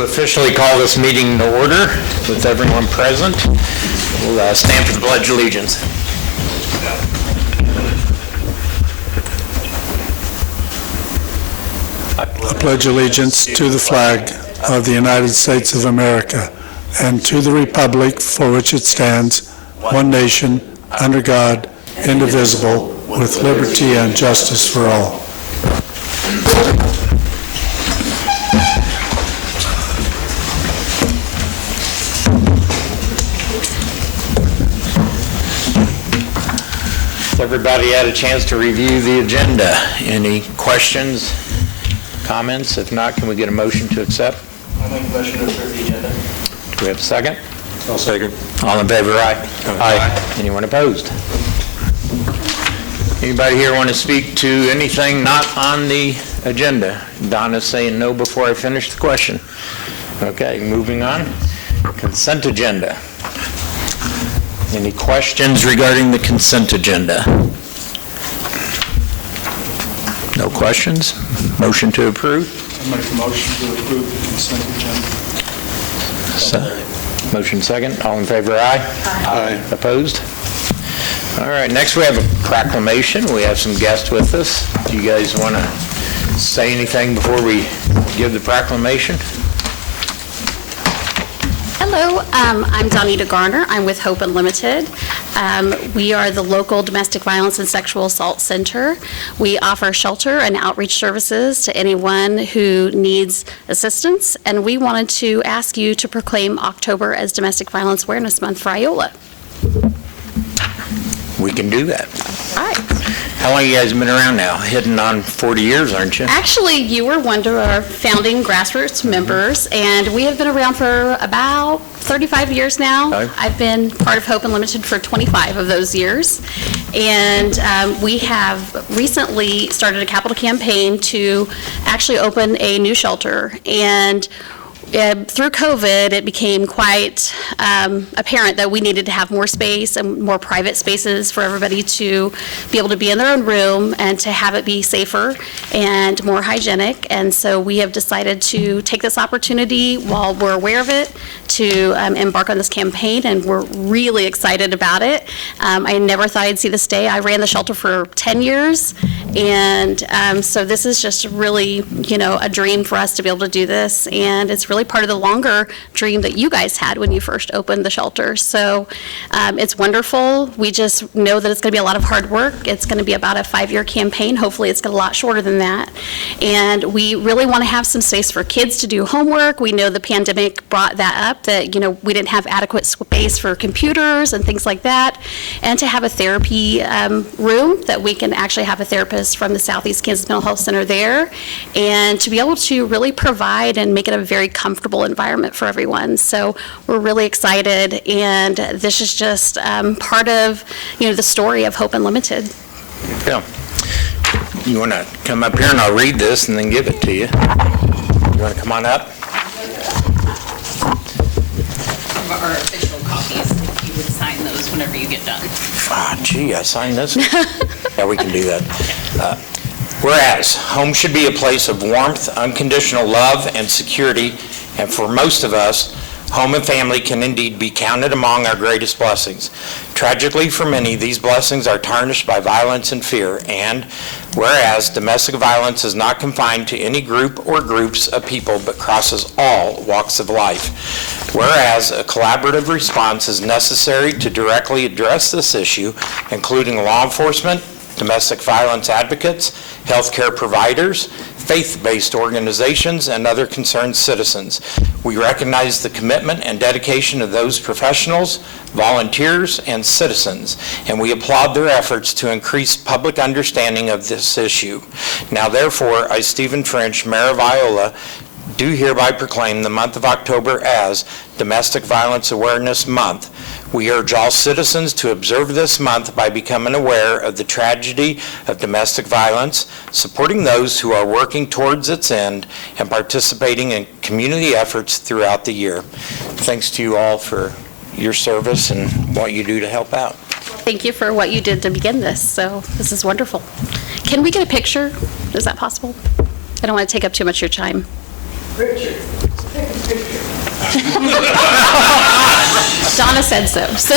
We'll officially call this meeting to order with everyone present. We'll stand for the Pledge of Allegiance. I pledge allegiance to the flag of the United States of America and to the republic for which it stands, one nation, under God, indivisible, with liberty and justice for all. Everybody had a chance to review the agenda. Any questions, comments? If not, can we get a motion to accept? I'll make a motion to approve the agenda. Do we have a second? I'll second. All in favor, aye? Aye. Anyone opposed? Anybody here want to speak to anything not on the agenda? Donna's saying no before I finish the question. Okay, moving on. Consent agenda. Any questions regarding the consent agenda? No questions? Motion to approve? I make a motion to approve the consent agenda. Motion second. All in favor, aye? Aye. Opposed? All right, next we have a proclamation. We have some guests with us. Do you guys want to say anything before we give the proclamation? Hello, I'm Donita Garner. I'm with Hope Unlimited. We are the local domestic violence and sexual assault center. We offer shelter and outreach services to anyone who needs assistance, and we wanted to ask you to proclaim October as Domestic Violence Awareness Month for Iola. We can do that. All right. How long you guys been around now? Hitting on 40 years, aren't you? Actually, you were one of our founding grassroots members, and we have been around for about 35 years now. Okay. I've been part of Hope Unlimited for 25 of those years, and we have recently started a capital campaign to actually open a new shelter. And through COVID, it became quite apparent that we needed to have more space and more private spaces for everybody to be able to be in their own room and to have it be safer and more hygienic. And so we have decided to take this opportunity while we're aware of it to embark on this campaign, and we're really excited about it. I never thought I'd see this day. I ran the shelter for 10 years, and so this is just really, a dream for us to be able to do this, and it's really part of the longer dream that you guys had when you first opened the shelter. So it's wonderful. We just know that it's going to be a lot of hard work. It's going to be about a 5-year campaign. Hopefully it's going to be a lot shorter than that. And we really want to have some space for kids to do homework. We know the pandemic brought that up, that we didn't have adequate space for computers and things like that, and to have a therapy room that we can actually have a therapist from the Southeast Kansas Mental Health Center there, and to be able to really provide and make it a very comfortable environment for everyone. So we're really excited, and this is just part of the story of Hope Unlimited. Yeah. You want to come up here and I'll read this and then give it to you. You want to come on up? Our official copies, if you would sign those whenever you get done. Gee, I signed this. Yeah, we can do that. Whereas, home should be a place of warmth, unconditional love, and security, and for most of us, home and family can indeed be counted among our greatest blessings. Tragically, for many, these blessings are tarnished by violence and fear, and whereas domestic violence is not confined to any group or groups of people, but crosses all walks of life. Whereas a collaborative response is necessary to directly address this issue, including law enforcement, domestic violence advocates, healthcare providers, faith-based organizations, and other concerned citizens. We recognize the commitment and dedication of those professionals, volunteers, and citizens, and we applaud their efforts to increase public understanding of this issue. Now, therefore, I, Stephen French, Mayor of Iola, do hereby proclaim the month of October as Domestic Violence Awareness Month. We urge all citizens to observe this month by becoming aware of the tragedy of domestic violence, supporting those who are working towards its end, and participating in community efforts throughout the year. Thanks to you all for your service and what you do to help out. Thank you for what you did to begin this. So this is wonderful. Can we get a picture? Is that possible? I don't want to take up too much of your time. Richard. Donna said so, so.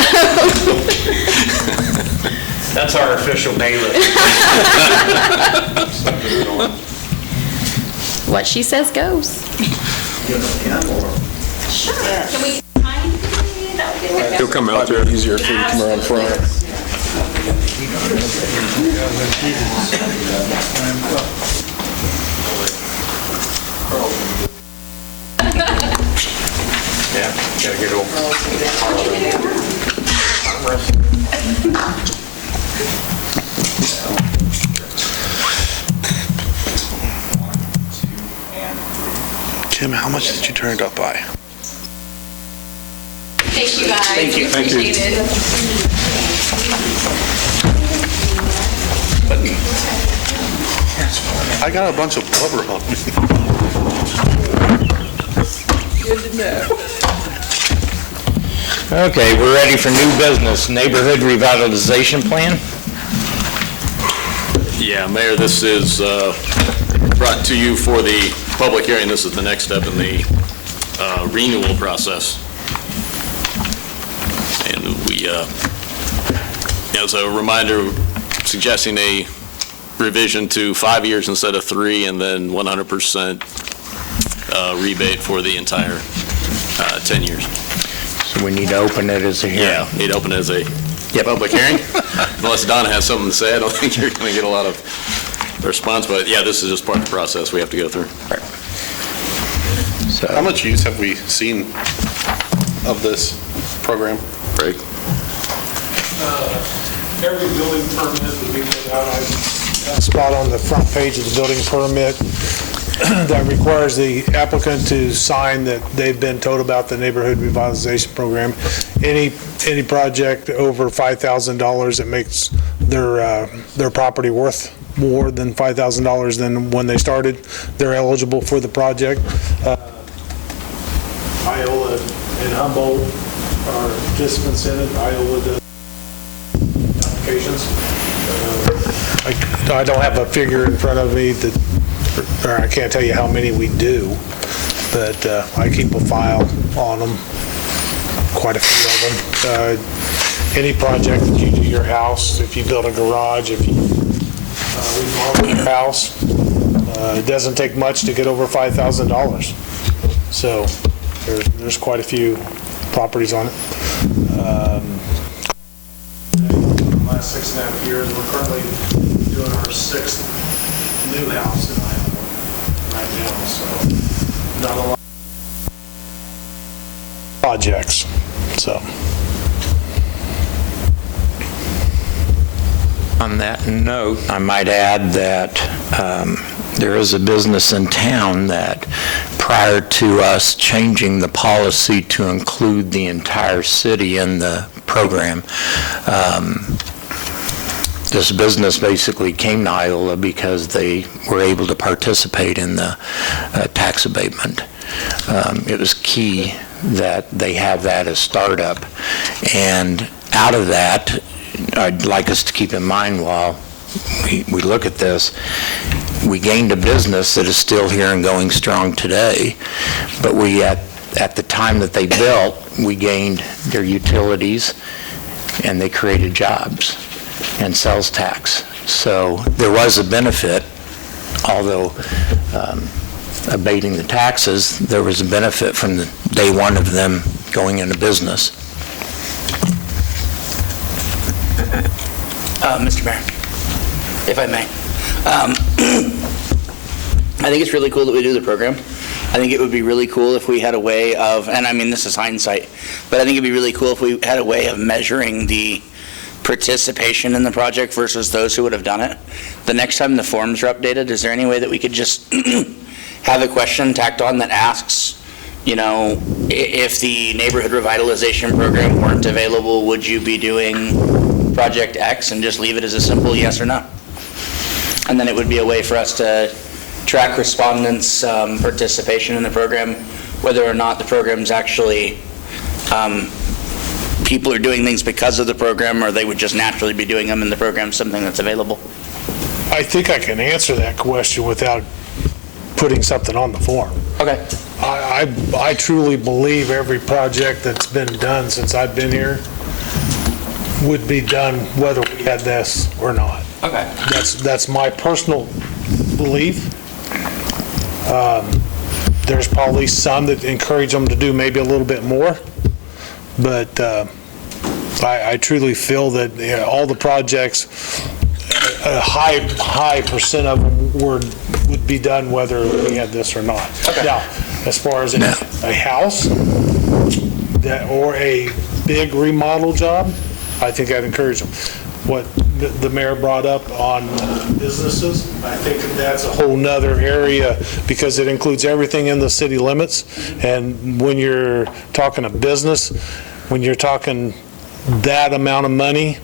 That's our official bailiff. What she says goes. Sure. Can we sign? That would be okay. He'll come out there. Easier for you to come around front. Yeah, gotta get over. Kim, how much did you turn it up by? Thank you, guys. Thank you. Appreciate it. I got a bunch of blubber on me. Okay, we're ready for new business, neighborhood revitalization plan. Yeah, Mayor, this is brought to you for the public hearing. This is the next step in the renewal process. And we, as a reminder, suggesting a revision to 5 years instead of 3, and then 100% rebate for the entire 10 years. So we need to open it as a hearing. Yeah, need to open it as a public hearing. Unless Donna has something to say, I don't think you're going to get a lot of response, but yeah, this is just part of the process we have to go through. How much use have we seen of this program? Greg? Every building permit that we put out, I have a spot on the front page of the building permit that requires the applicant to sign that they've been told about the neighborhood revitalization program. Any project over $5,000 that makes their property worth more than $5,000 than when they started, they're eligible for the project. Iola and Humboldt are participants in it. Iola does applications. I don't have a figure in front of me that, or I can't tell you how many we do, but I keep a file on them, quite a few of them. Any project that you do your house, if you build a garage, if you remodel your house, it doesn't take much to get over $5,000. So there's quite a few properties on it. Last 6.5 years, we're currently doing our 6th new house in Iowa right now, so not a lot of projects, so. On that note, I might add that there is a business in town that, prior to us changing the policy to include the entire city in the program, this business basically came to Iola because they were able to participate in the tax abatement. It was key that they have that as startup. And out of that, I'd like us to keep in mind while we look at this, we gained a business that is still here and going strong today, but we, at the time that they built, we gained their utilities and they created jobs and sales tax. So there was a benefit, although abating the taxes, there was a benefit from the day one of them going into business. Mr. Mayor, if I may, I think it's really cool that we do the program. I think it would be really cool if we had a way of, and I mean this is hindsight, but I think it'd be really cool if we had a way of measuring the participation in the project versus those who would have done it. The next time the forms are updated, is there any way that we could just have a question tacked on that asks, you know, if the neighborhood revitalization program weren't available, would you be doing project X, and just leave it as a simple yes or no? And then it would be a way for us to track respondents' participation in the program, whether or not the program's actually, people are doing things because of the program, or they would just naturally be doing them in the program, something that's available. I think I can answer that question without putting something on the form. Okay. I I truly believe every project that's been done since I've been here would be done whether we had this or not. Okay. That's my personal belief. There's probably some that encourage them to do maybe a little bit more, but I truly feel that all the projects, a high percent of them would be done whether we had this or not. Now, as far as a house or a big remodel job, I think I'd encourage them. What the mayor brought up on businesses, I think that's a whole nother area because it includes everything in the city limits. And when you're talking a business, when you're talking that amount of money,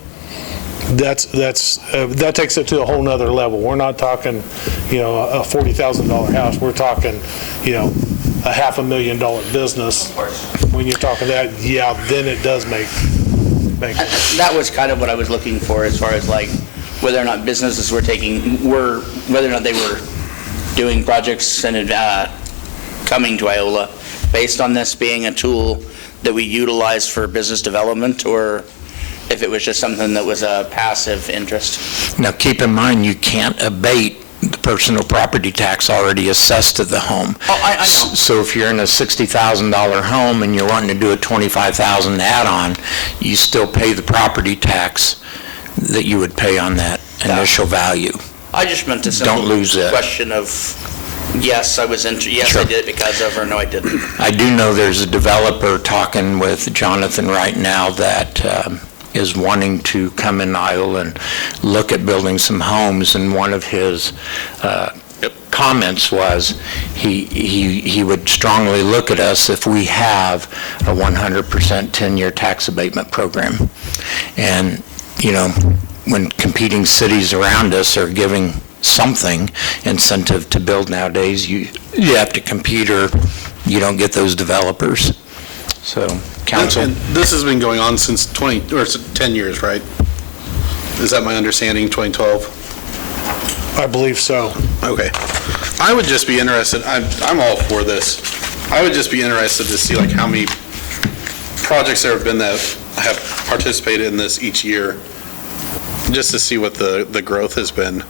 that takes it to a whole nother level. We're not talking, a $40,000 house. We're talking, a $500,000 business. When you're talking that, then it does make sense. That was kind of what I was looking for as far as like whether or not businesses whether or not they were doing projects and coming to Iola based on this being a tool that we utilize for business development, or if it was just something that was a passive interest. Now, keep in mind, you can't abate the personal property tax already assessed to the home. Oh, I know. So if you're in a $60,000 home and you're wanting to do a $25,000 add-on, you still pay the property tax that you would pay on that initial value. I just meant to Don't lose that. Question of, yes, I was yes, Sure. I did it because of, or no, I didn't. I do know there's a developer talking with Jonathan right now that is wanting to come in Iola and look at building some homes, and one of his comments was he would strongly look at us if we have a 100% 10-year tax abatement program. And, when competing cities around us are giving something incentive to build nowadays, you have to compete or you don't get those developers. So, council? And this has been going on since 10 years, right? Is that my understanding, 2012? I believe so. Okay. I would just be interested, I'm all for this. I would just be interested to see like how many projects there have been that have participated in this each year, just to see what the growth has been.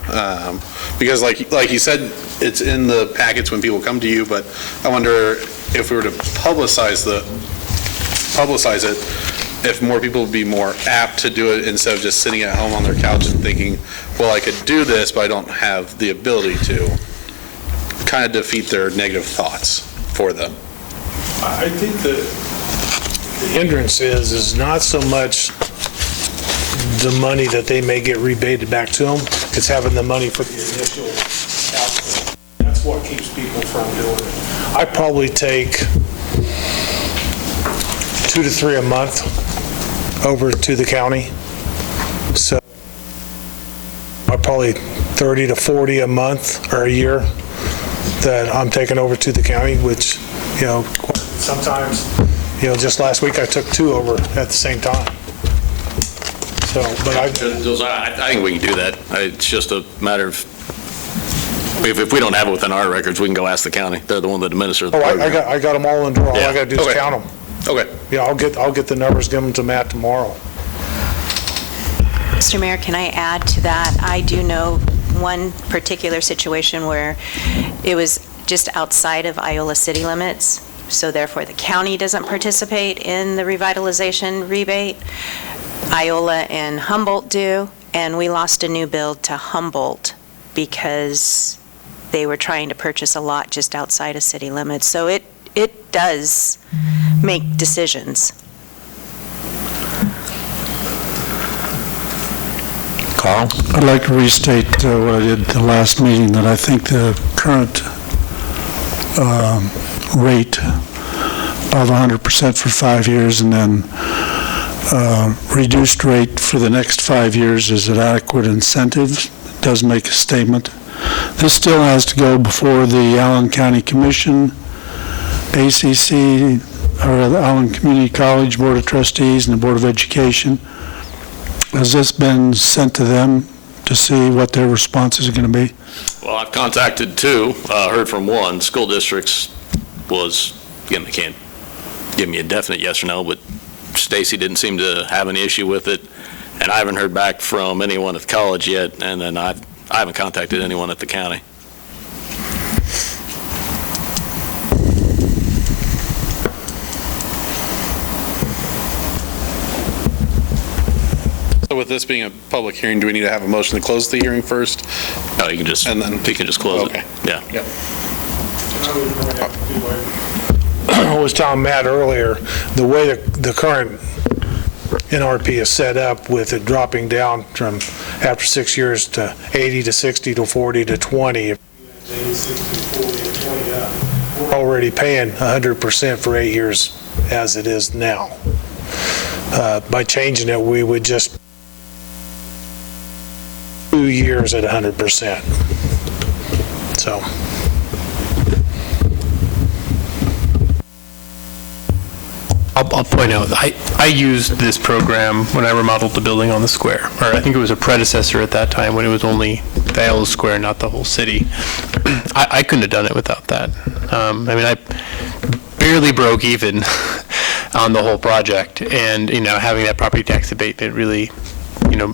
Because like you said, it's in the packets when people come to you, but I wonder if we were to publicize it, if more people would be more apt to do it instead of just sitting at home on their couch and thinking, well, I could do this, but I don't have the ability to, kind of defeat their negative thoughts for them. I think the hindrance is not so much the money that they may get rebated back to them, it's having the money for the initial output. That's what keeps people from doing it. I probably take 2 to 3 a month over to the county. So I probably 30 to 40 a month or a year that I'm taking over to the county, which, sometimes, just last week I took 2 over at the same time. So, but I think we can do that. It's just a matter of, if we don't have it within our records, we can go ask the county. They're the one that administers the program. I got them all in drawer. All I Yeah. got to do is Okay. count them. Okay. Yeah, I'll get the numbers, give them to Matt tomorrow. Mr. Mayor, can I add to that? I do know one particular situation where it was just outside of Iola city limits, so therefore the county doesn't participate in the revitalization rebate. Iola and Humboldt do, and we lost a new build to Humboldt because they were trying to purchase a lot just outside of city limits. So it does make decisions. Carl? I'd like to restate what I did at the last meeting, that I think the current rate of 100% for 5 years and then reduced rate for the next 5 years is an adequate incentive. It does make a statement. This still has to go before the Allen County Commission, ACC, or the Allen Community College Board of Trustees, and the Board of Education. Has this been sent to them to see what their responses are going to be? Well, I've contacted 2, heard from 1. School districts was again, they can't give me a definite yes or no, but Stacy didn't seem to have any issue with it, and I haven't heard back from anyone at the college yet, and then I haven't contacted anyone at the county. So with this being a public hearing, do we need to have a motion to close the hearing first? No, you can just, And then- he can just close it. Okay. Yeah. I was telling Matt earlier, the way the current NRP is set up with it dropping down from after 6 years to 80 to 60 to 40 to 20. We're already paying 100% for 8 years as it is now. By changing it, we would just 2 years at 100%. So. I'll point out, I used this program when I remodeled the building on the square, or I think it was a predecessor at that time when it was only the Iola Square, not the whole city. I couldn't have done it without that. I mean, I barely broke even on the whole project, and, having that property tax abatement really,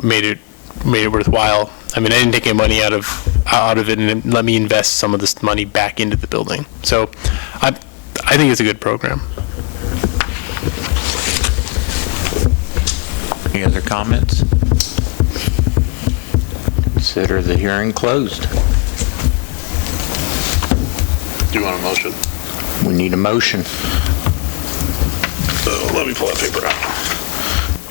made it worthwhile. I mean, I didn't take any money out of it, and it let me invest some of this money back into the building. So I think it's a good program. Any other comments? Consider the hearing closed. Do you want a motion? We need a motion. So let me pull that paper out.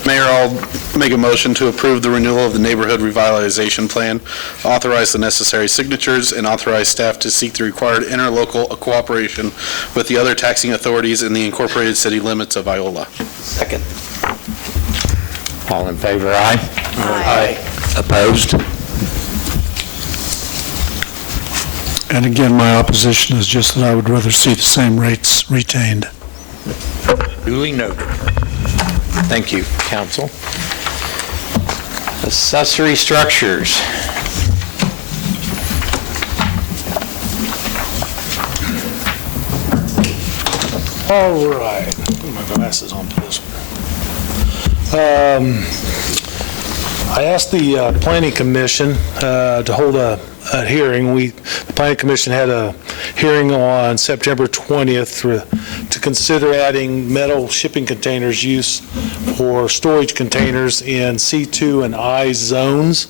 Mayor, I'll make a motion to approve the renewal of the neighborhood revitalization plan, authorize the necessary signatures, and authorize staff to seek the required interlocal cooperation with the other taxing authorities in the incorporated city limits of Iola. Second. All in favor, aye? Aye. Opposed? And again, my opposition is just that I would rather see the same rates retained. Duly noted. Thank you, council. Accessory structures. All right, put my glasses on for this one. I asked the Planning Commission to hold a hearing. The Planning Commission had a hearing on September 20th to consider adding metal shipping containers use for storage containers in C2 and I zones.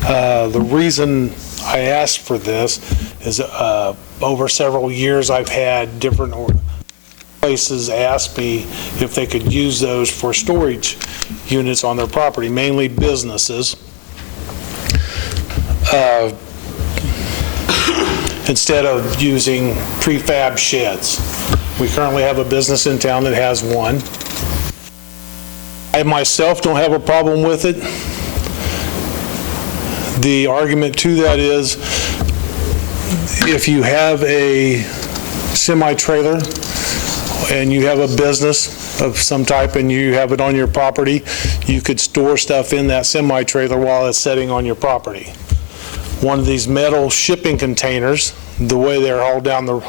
The reason I asked for this is over several years I've had different places ask me if they could use those for storage units on their property, mainly businesses, instead of using prefab sheds. We currently have a business in town that has one. I myself don't have a problem with it. The argument to that is if you have a semi-trailer and you have a business of some type and you have it on your property, you could store stuff in that semi-trailer while it's sitting on your property. One of these metal shipping containers, the way they're hauled down the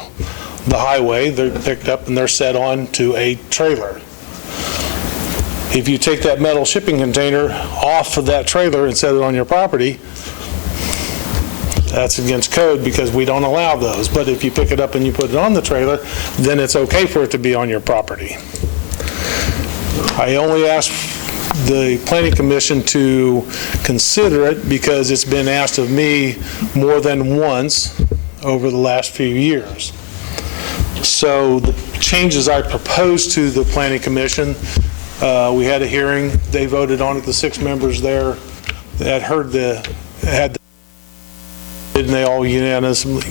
highway, they're picked up and they're set on to a trailer. If you take that metal shipping container off of that trailer and set it on your property, that's against code because we don't allow those. But if you pick it up and you put it on the trailer, then it's okay for it to be on your property. I only asked the Planning Commission to consider it because it's been asked of me more than once over the last few years. So the changes I proposed to the Planning Commission, we had a hearing, they voted on it, the 6 members there that and they all unanimously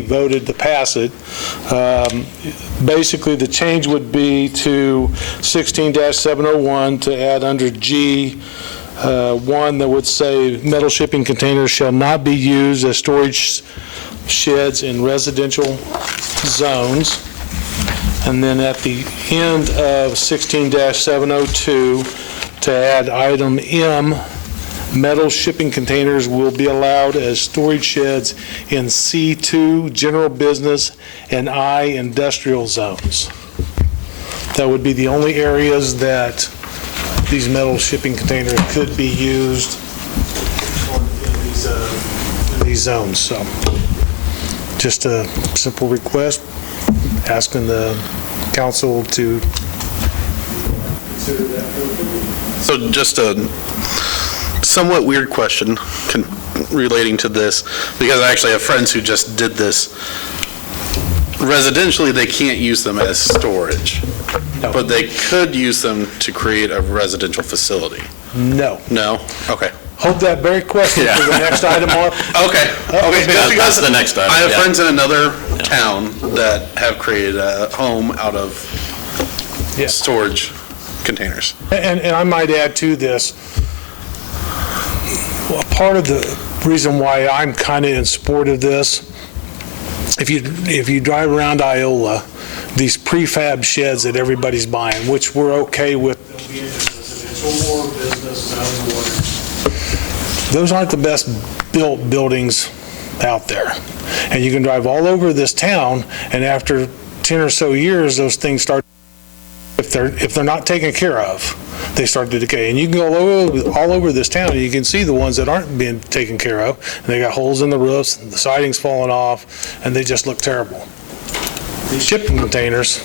voted to pass it. Basically, the change would be to 16-701 to add under G, one that would say metal shipping containers shall not be used as storage sheds in residential zones. And then at the end of 16-702 to add item M, metal shipping containers will be allowed as storage sheds in C2 general business and I industrial zones. That would be the only areas that these metal shipping containers could be used in these zones. So just a simple request, asking the council to consider that. So just a somewhat weird question relating to this, because I actually have friends who just did this. Residentially, they can't use them as storage, but they could use them to create a residential facility. No. No? Okay. Hold that very question for the next item up. Okay. Okay. That's the next item. I have yeah. friends in another town that have created a home out of storage containers. And I might add to this, well, part of the reason why I'm kind of in support of this, if you drive around Iola, these prefab sheds that everybody's buying, which we're okay with, residential or business zone, those aren't the best built buildings out there. And you can drive all over this town, and after 10 or so years, those things start, if they're not taken care of, they start to decay. And you can go all over this town, and you can see the ones that aren't being taken care of, and they got holes in the roofs, and the siding's falling off, and they just look terrible. These shipping containers,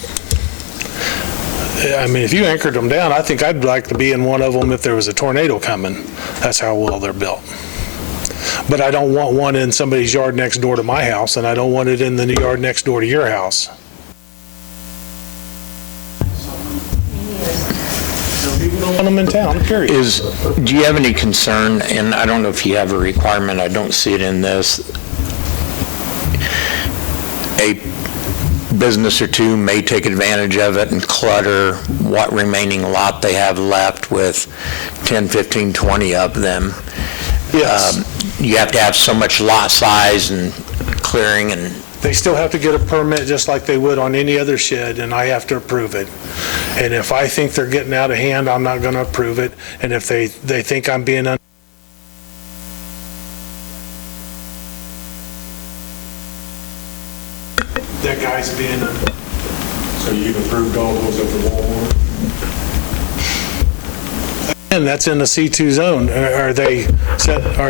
I mean, if you anchored them down, I think I'd like to be in one of them if there was a tornado coming. That's how well they're built. But I don't want one in somebody's yard next door to my house, and I don't want it in the yard next door to your house. People don't want them in town, period. Do you have any concern, and I don't know if you have a requirement, I don't see it in this, a business or two may take advantage of it and clutter what remaining lot they have left with 10, 15, 20 of them? Yes. You have to have so much lot size and clearing and... They still have to get a permit just like they would on any other shed, and I have to approve it. And if I think they're getting out of hand, I'm not going to approve it. And if they think I'm being that guy's being So you've approved all those at the Walmart? and that's in the C2 zone. Are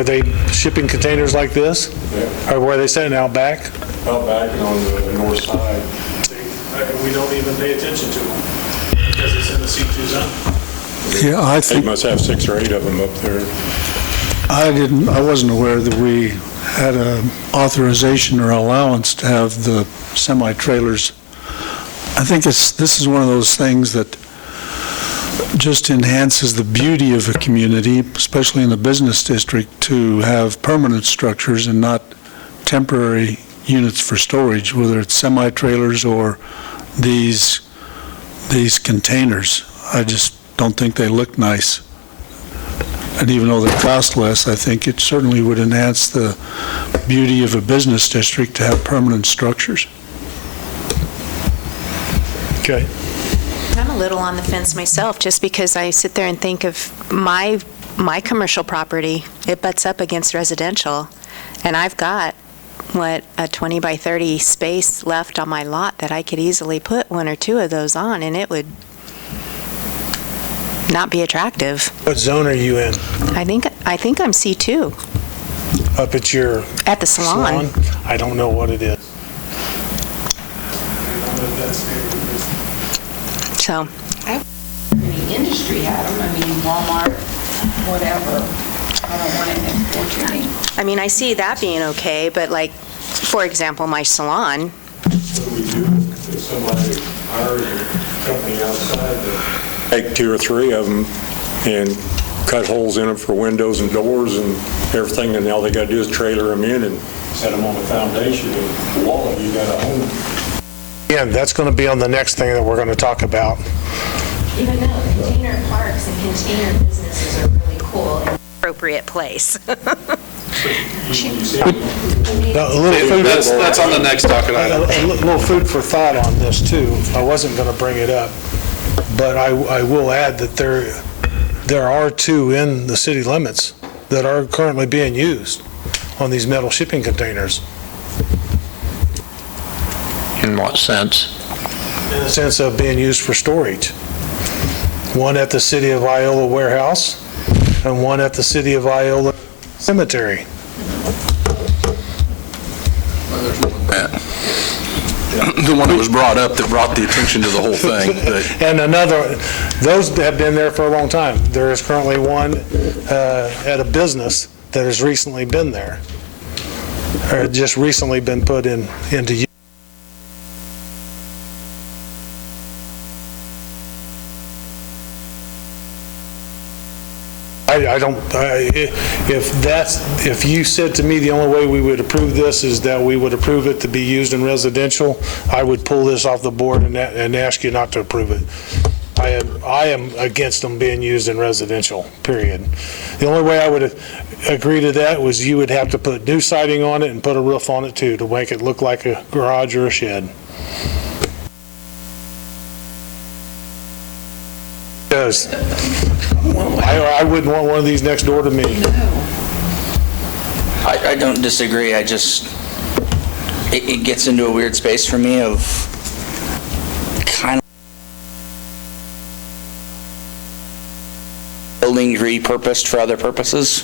they shipping containers like this? Yeah. Or were they sitting out back? Out back and on the north side. We don't even pay attention to them because it's in the C2 zone. Yeah, I They think, must have 6 or 8 of them up there. I wasn't aware that we had an authorization or allowance to have the semi-trailers. I think this is one of those things that just enhances the beauty of a community, especially in the business district, to have permanent structures and not temporary units for storage, whether it's semi-trailers or these containers. I just don't think they look nice. And even though they cost less, I think it certainly would enhance the beauty of a business district to have permanent structures. Okay. I'm a little on the fence myself, just because I sit there and think of my commercial property, it butts up against residential, and I've got, a 20 by 30 space left on my lot that I could easily put 1 or 2 of those on, and it would not be attractive. What zone are you in? I think I'm C2, Up at your at the salon. I don't know what it is. So, The industry had them, I mean, Walmart, whatever. I don't want it next door to me. I mean, I see that being okay, but like, for example, my salon, What do we do if somebody hires a company outside to take 2 or 3 of them and cut holes in them for windows and doors and everything, and all they got to do is trailer them in and set them on the foundation of the wall, and you got a home. Again, that's going to be on the next thing that we're going to talk about. Even though container parks and container businesses are really cool and appropriate place. That's on the next docket item. A little food for thought on this, too. I wasn't going to bring it up, but I will add that there are 2 in the city limits that are currently being used on these metal shipping containers. In what sense? In the sense of being used for storage. One at the City of Iola warehouse and one at the City of Iola cemetery. The one that was brought up that brought the attention to the whole thing. And another, those have been there for a long time. There is currently one at a business that has recently been there, or just recently been put into use. If you said to me the only way we would approve this is that we would approve it to be used in residential, I would pull this off the board and ask you not to approve it. I am against them being used in residential, period. The only way I would agree to that was you would have to put new siding on it and put a roof on it too, to make it look like a garage or a shed. Because I wouldn't want one of these next door to me. I don't disagree, I just, it gets into a weird space for me of kind of buildings repurposed for other purposes.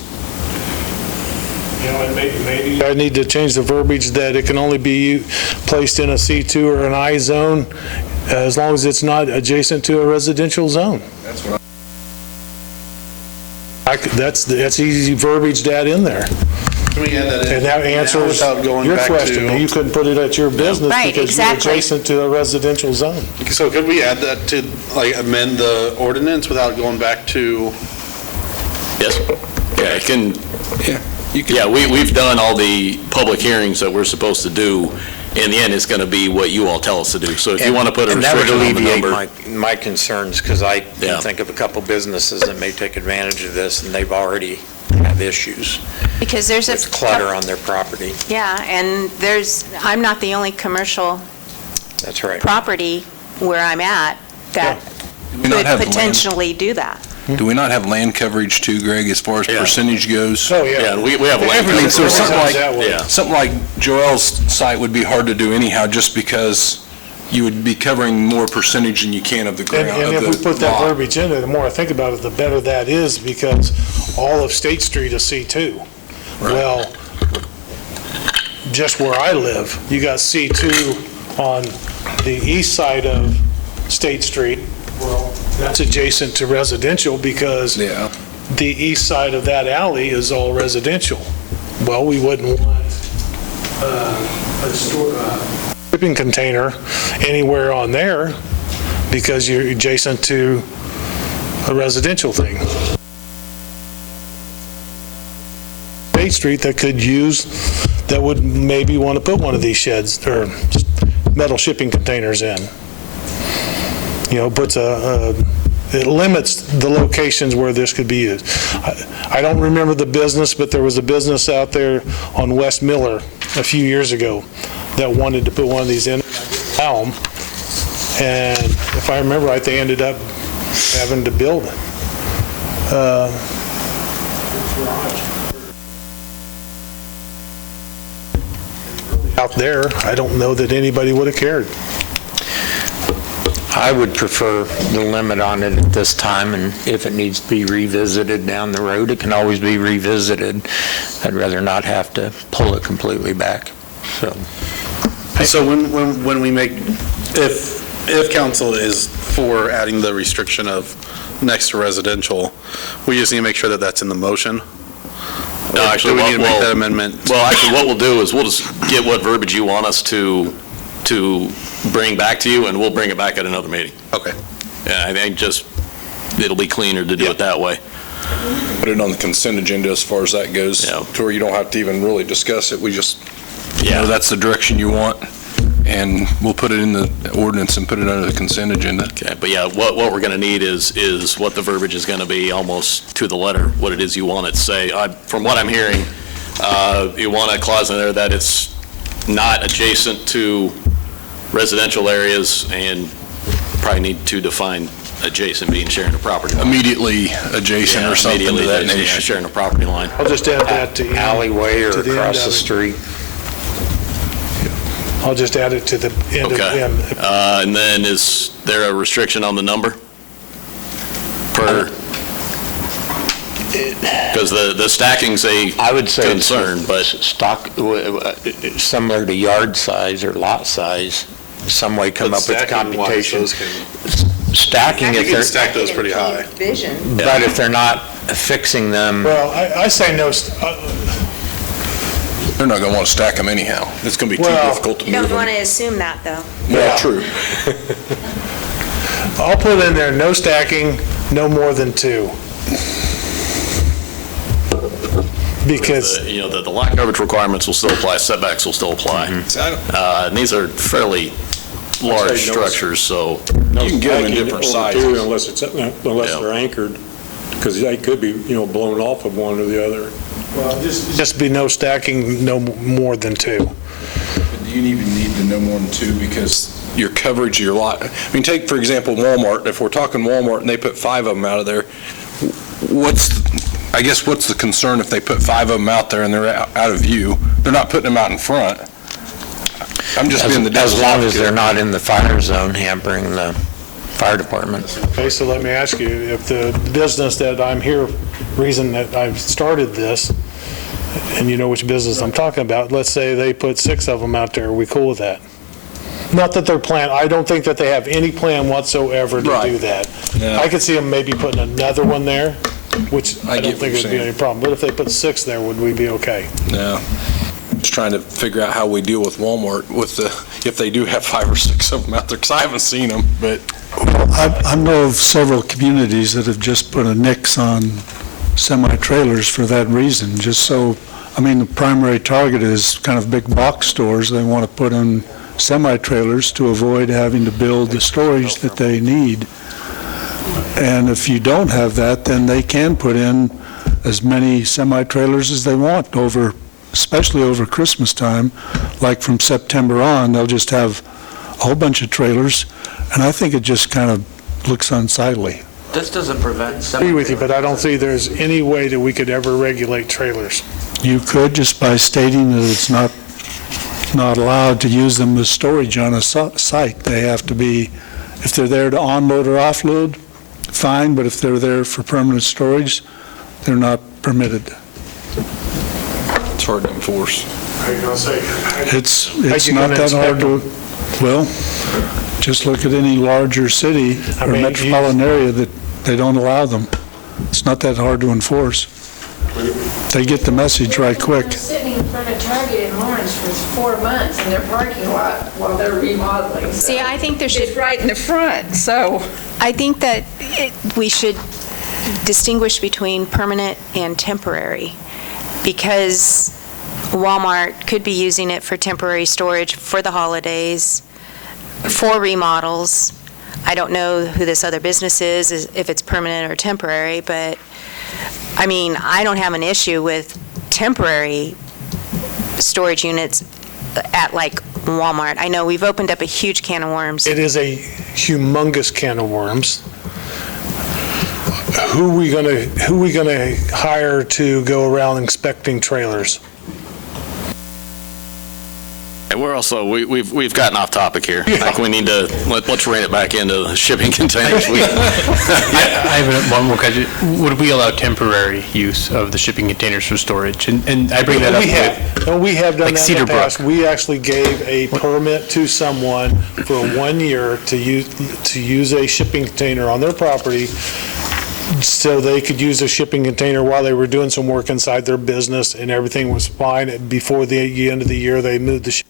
You know, and maybe I need to change the verbiage that it can only be placed in a C2 or an I zone as long as it's not adjacent to a residential zone. That's what That's easy verbiage to add in there. Can we add that in? And that now answers without going your back question. to- You couldn't put it at your business Right, because you're exactly. adjacent to a residential zone. So could we add that to, like, amend the ordinance without going back to? Yes. Yeah, it can, you can. yeah, we've done all the public hearings that we're supposed to do. In the end, it's going to be what you all tell us to do. So if you want to put a restriction on the And that would number. alleviate my concerns, because I Yeah. can think of a couple businesses that may take advantage of this, and they've already have issues Because there's a... with clutter on their property. Yeah, and I'm not the only commercial That's right. property where I'm at that Do we not could have land? potentially do that. Do we not have land coverage too, Greg, as far as Yeah. percentage goes? Oh, Yeah, we have land Everything- coverage. So something like, that way. Yeah. something like Joel's site would be hard to do anyhow, just because you would be covering more percentage than you can of the ground, And of if we the put that lot. verbiage in there, the more I think about it, the better that is, because all of State Street is C2. Right. Well, just where I live, you got C2 on the east side of State Street. Well, that's adjacent to residential because Yeah. the east side of that alley is all residential. Well, we wouldn't want a shipping container anywhere on there because you're adjacent to a residential thing. State Street that could use, that would maybe want to put one of these sheds or metal shipping containers in. You know, puts it limits the locations where this could be used. I don't remember the business, but there was a business out there on West Miller a few years ago that wanted to put one of these in, allow them. And if I remember right, they ended up having to build it. Out there, I don't know that anybody would have cared. I would prefer the limit on it at this time, and if it needs to be revisited down the road, it can always be revisited. I'd rather not have to pull it completely back, so. So when we make, if council is for adding the restriction of next to residential, we just need to make sure that that's in the motion? No, actually, Do we need to make well- that amendment? Well, actually, what we'll do is we'll just get what verbiage you want us to bring back to you, and we'll bring it back at another meeting. Okay. Yeah, I think just, it'll be cleaner to do it that way. Put it on the consent agenda as far as that goes, Yeah. to where you don't have to even really discuss it. We just, you Yeah. know, that's the direction you want, and we'll put it in the ordinance and put it under the consent agenda. Okay, but yeah, what we're going to need is what the verbiage is going to be, almost to the letter, what it is you want it to say. From what I'm hearing, you want a clause in there that it's not adjacent to residential areas, and probably need to define adjacent being sharing the property line. Immediately adjacent Yeah, or something to immediately that adjacent, yeah, nation. sharing the property line. I'll just add that to Alleyway or to the end across the of it. street. I'll just add it to the end of Okay. M. And then is there a restriction on the number? Per, because the stacking's a I would say it's concern, but similar to yard size or lot size, some way come up with computation. Stacking, You if can they're, stack those pretty high. Vision. but if they're not fixing them, Well, I say no, They're not going to want to stack them anyhow. It's going to be too Well- difficult to You move don't them. want to assume that, though. Yeah, true. I'll put in there, no stacking, no more than 2. Because, the lot coverage requirements will still apply, setbacks will still apply. And these are fairly large no- structures, so No You can get them in stacking different over sizes. 2 unless Yeah. they're anchored, because they could be, blown off of one or the other. well, just be no stacking, no more than 2. Do you even need to know more than 2 because your coverage of your lot, I mean, take, for example, Walmart. If we're talking Walmart and they put 5 of them out of there, what's the concern if they put 5 of them out there and they're out of view? They're not putting them out in front. I'm just being the as devil's long as they're advocate. not in the fire zone hampering the fire department. Okay, so let me ask you, if the business that I'm here, reason that I've started this, and you know which business I'm talking about, let's say they put 6 of them out there, are we cool with that? Not that they're plan, I don't think that they have any plan whatsoever to Right. do that. Yeah. I could see them maybe putting another one there, which I I get don't what think you're would be saying. any problem. But if they put 6 there, would we be okay? No. Just trying to figure out how we deal with Walmart if they do have 5 or 6 of them out there, because I haven't seen them, but I know of several communities that have just put a nix on semi-trailers for that reason, just so, I mean, the primary target is kind of big box stores. They want to put in semi-trailers to avoid having to build the storage that they need. And if you don't have that, then they can put in as many semi-trailers as they want especially over Christmas time. Like from September on, they'll just have a whole bunch of trailers, and I think it just kind of looks unsightly. This doesn't prevent I agree with you, but I don't see there's any way that we could ever regulate trailers. You could, just by stating that it's not allowed to use them as storage on a site. They have to be, if they're there to unload or offload, fine, but if they're there for permanent storage, they're not permitted. it's hard to enforce. How you gonna say? It's you not gonna that hard inspect to, well, just look at any larger city I or mean, metropolitan area that they don't allow them. It's not that hard to enforce. They get the message right quick. I'm sitting in front of Target in Orange for 4 months in their parking lot while they're remodeling. So See, I think there it's should, right in the front, so. I think that we should distinguish between permanent and temporary, because Walmart could be using it for temporary storage for the holidays, for remodels. I don't know who this other business is, if it's permanent or temporary, but, I mean, I don't have an issue with temporary storage units at like Walmart. I know we've opened up a huge can of worms. It is a humongous can of worms. Who we gonna hire to go around inspecting trailers? And we're also, we've gotten off topic here. I think we need to, let's rein it back into shipping containers. I have one more question. Would we allow temporary use of the shipping containers for storage? And I bring that up with, We have done like that in Cedar the past. Brook. We actually gave a permit to someone for 1 year to use a shipping container on their property so they could use a shipping container while they were doing some work inside their business, and everything was fine. Before the end of the year, they moved the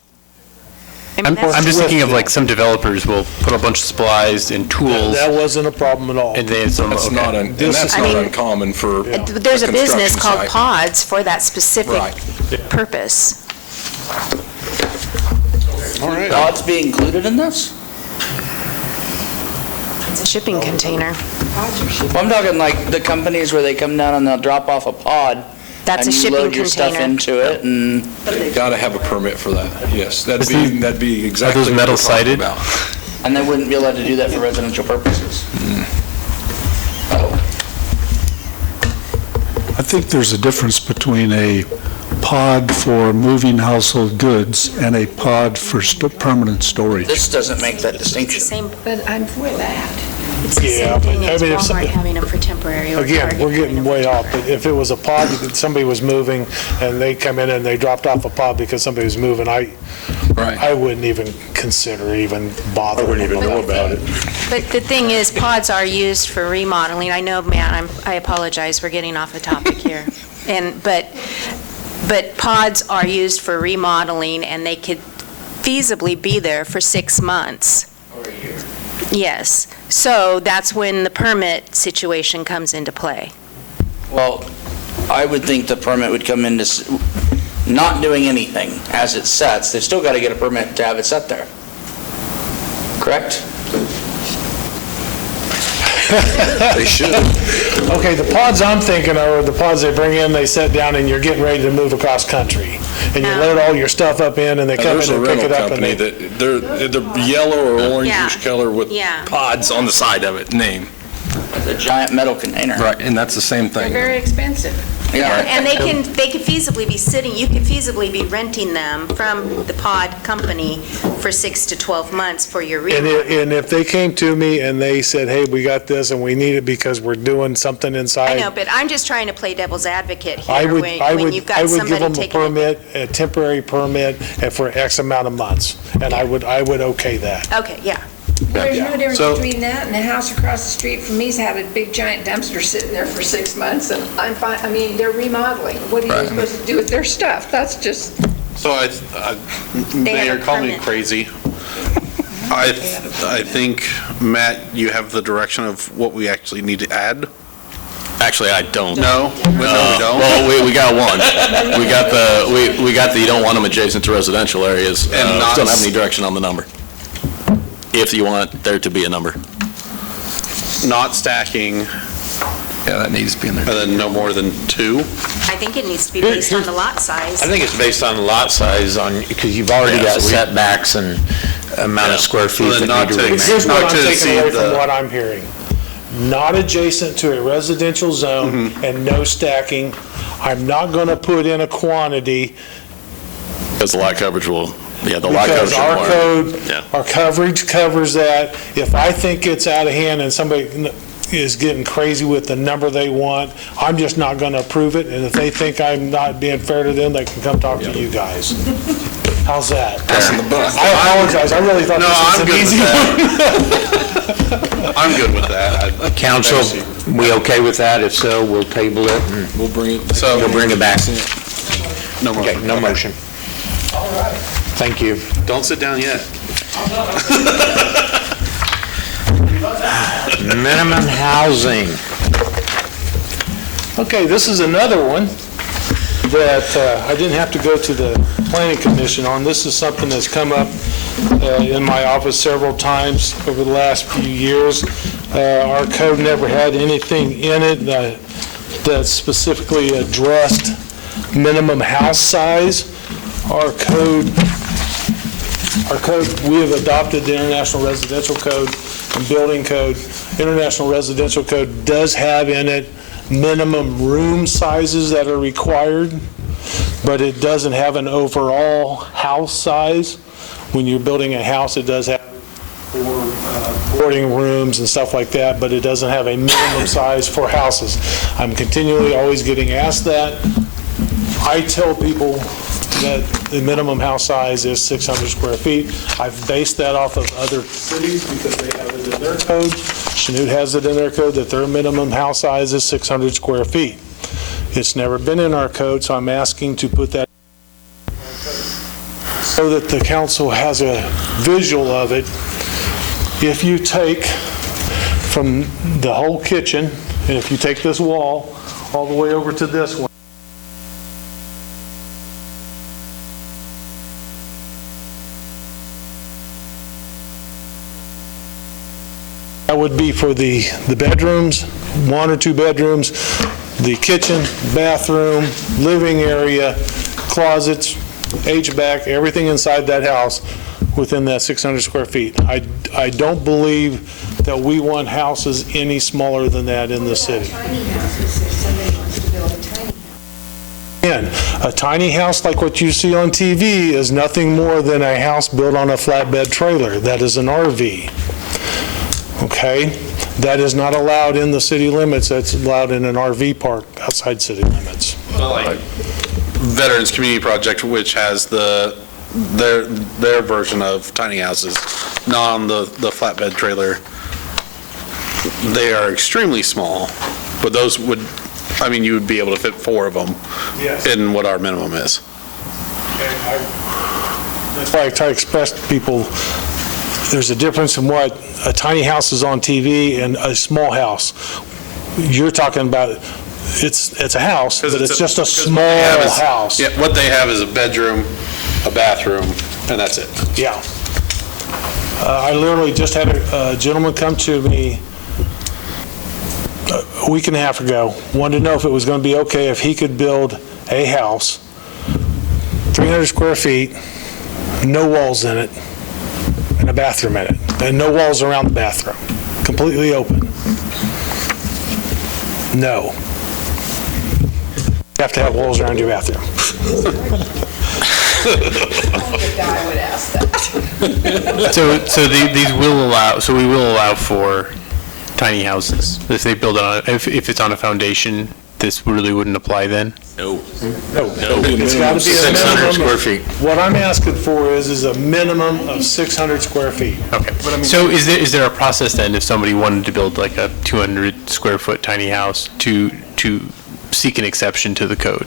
I'm just thinking of like some developers will put a bunch of supplies and tools, That wasn't a problem at all. and then some, That's not, okay. and that's I not mean, uncommon for There's a business construction called site. Pods for that specific Right. purpose. All right. Pods be included in this? It's a shipping container. Well, I'm talking like the companies where they come down and they'll drop off a pod. That's a shipping And you load your stuff container. into it, and Got to have a permit for that, yes. That'd Isn't- be exactly those what metal we're talking sided? about. And they wouldn't be allowed to do that for residential purposes. I think there's a difference between a pod for moving household goods and a pod for permanent storage. This doesn't make that distinction. Same, But I'm for that. it's the Yeah, same thing I as mean, if Walmart having them for temporary or Again, Target we're having getting them for way off, temporary. but if it was a pod that somebody was moving and they come in and they dropped off a pod because somebody was moving, I wouldn't even consider even I bothering. wouldn't even know about it. But the thing is, pods are used for remodeling. I know, Matt, I apologize, we're getting off the topic here. But pods are used for remodeling, and they could feasibly be there for 6 months. Or a year. Yes. So that's when the permit situation comes into play. Well, I would think the permit would come into not doing anything as it sets. They've still got to get a permit to have it set there. Correct? They should. Okay, the pods I'm thinking of are the pods they bring in, they set down, and you're getting ready to move across country. And you load all your stuff up in, and they come There's in a and pick rental it up. And company they that, they're yellow or orangish color with Yeah. pods on the side of it, name. It's a giant metal container. Right, and that's the same They're thing. very expensive. Yeah. And they could feasibly be sitting, you could feasibly be renting them from the pod company for 6 to 12 months for your And remodel. and if they came to me and they said, hey, we got this and we need it because we're doing something inside. I know, but I'm just trying to play devil's advocate I here would, when you've got give somebody them a taking it. permit, a temporary permit, and for X amount of months, and I would okay that. Okay, yeah. There's no difference So- between that and the house across the street from me's had a big giant dumpster sitting there for 6 months, and I'm fine, I mean, they're remodeling. What are you supposed to do with their stuff? That's just, So Mayor, a call me permit. crazy. I think, Matt, you have the direction of what we actually need to add? Actually, I don't. No? We don't? Well, we got one. We got the you don't want them adjacent to residential areas. And not- Don't have any direction on the number. If you want there to be a number. Not stacking, Yeah, that needs to be in and there. then no more than 2? I think it needs to be based on the lot size. I think it's based on the lot size because you've already Yeah, got so we- setbacks and amount of square feet Well, then that not need to to- remain. Here's what Not I'm to taking exceed away from the- what I'm hearing. Not adjacent to a residential zone and no stacking. I'm not going to put in a quantity Because the lot coverage will, the lot coverage because will our warrant. code, Yeah. our coverage covers that. If I think it's out of hand and somebody is getting crazy with the number they want, I'm just not going to approve it. And if they think I'm not being fair to them, they can come talk to you guys. How's that? I apologize. I really thought No, this I'm was an good easy with one. that. I'm good with that. Council, we okay with that? If so, we'll table it and We'll bring it. So, we'll bring it back. no more. Okay, no motion. Thank you. Don't sit down yet. Minimum housing. Okay, this is another one that I didn't have to go to the planning commission on. This is something that's come up in my office several times over the last few years. Our code never had anything in it that specifically addressed minimum house size. Our code, we have adopted the International Residential Code and Building Code. International Residential Code does have in it minimum room sizes that are required, but it doesn't have an overall house size. When you're building a house, it does have boarding rooms and stuff like that, but it doesn't have a minimum size for houses. I'm continually always getting asked that. I tell people that the minimum house size is 600 square feet. I've based that off of other cities because they have it in their code. Chanute has it in their code that their minimum house size is 600 square feet. It's never been in our code, so I'm asking to put that so that the council has a visual of it. If you take from the whole kitchen, and if you take this wall all the way over to this one, that would be for the bedrooms, 1 or 2 bedrooms, the kitchen, bathroom, living area, closets, HVAC, everything inside that house within that 600 square feet. I don't believe that we want houses any smaller than that in the city. Tiny houses, if somebody wants to build a tiny house. Again, a tiny house like what you see on TV is nothing more than a house built on a flatbed trailer. That is an RV. Okay? That is not allowed in the city limits. That's allowed in an RV park outside city limits. Well, like Veterans Community Project, which has their version of tiny houses, not on the flatbed trailer. They are extremely small, but those would, I mean, you would be able to fit 4 of them Yes. in what our minimum is. That's why I try to express to people, there's a difference in what a tiny house is on TV and a small house. You're talking about, it's a house, but it's just a small house. Yeah, what they have is a bedroom, a bathroom, and that's it. Yeah. I literally just had a gentleman come to me a week and a half ago, wanted to know if it was going to be okay if he could build a house, 300 square feet, no walls in it, and a bathroom in it, and no walls around the bathroom, completely open. No. You have to have walls around your bathroom. Only a guy would ask that. So these will allow, so we will allow for tiny houses. If they build it on, if it's on a foundation, this really wouldn't apply then? No. No. It's got to be a 600 minimum. square feet. What I'm asking for is a minimum of 600 square feet. Okay. So is there a process then, if somebody wanted to build like a 200 square foot tiny house to seek an exception to the code?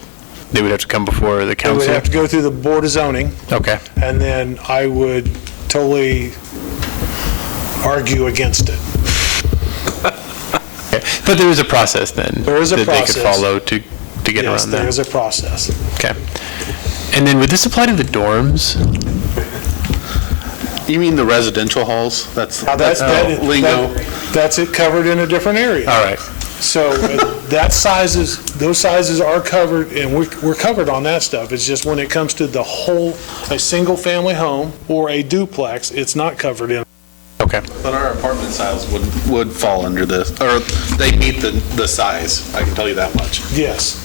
They would have to come before the They council? would have to go through the Board of Zoning, Okay. and then I would totally argue against it. Okay. But there is a process then? There is a that process. they could follow to get Yes, around there that? is a process. Okay. And then would this apply to the dorms? You mean the residential halls? That's Now, lingo. that's it covered in a different area. All right. So those sizes are covered, and we're covered on that stuff. It's just when it comes to a single-family home or a duplex, it's not covered in. Okay. But our apartment styles would fall under this, or they meet the size, I can tell you that much. Yes.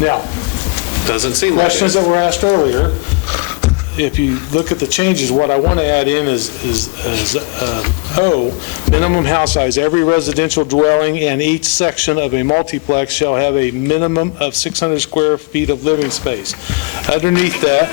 Now, Doesn't seem like questions it. that were asked earlier, if you look at the changes, what I want to add in is minimum house size. Every residential dwelling in each section of a multiplex shall have a minimum of 600 square feet of living space. Underneath that,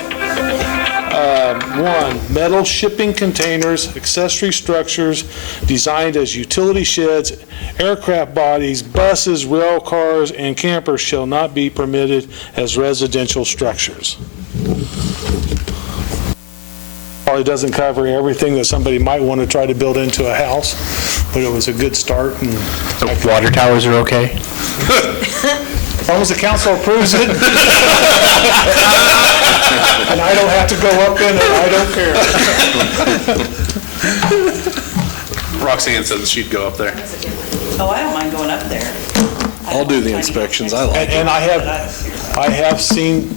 1, metal shipping containers, accessory structures designed as utility sheds, aircraft bodies, buses, rail cars, and campers shall not be permitted as residential structures. Probably doesn't cover everything that somebody might want to try to build into a house, but it was a good start, and So water towers are okay? as long as the council approves it, and I don't have to go up in it, I don't care. Roxanne said she'd go up there. Oh, I don't mind going up there. I'll do the inspections, I like it. And I have seen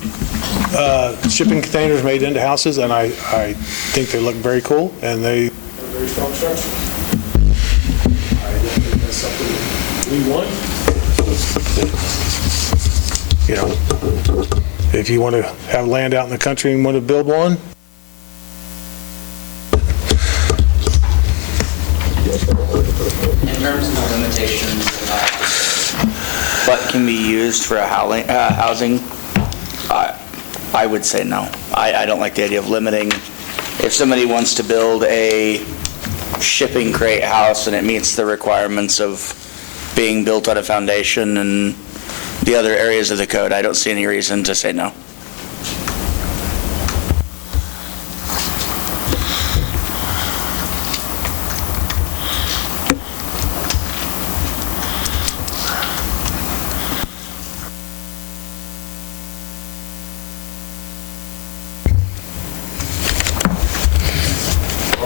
shipping containers made into houses, and I think they look very cool, and they are very strong structures. I don't think that's something we want. You know, if you want to have land out in the country and want to build one, In terms of the limitations, what can be used for housing, I would say no. I don't like the idea of limiting. If somebody wants to build a shipping crate house and it meets the requirements of being built on a foundation and the other areas of the code, I don't see any reason to say no.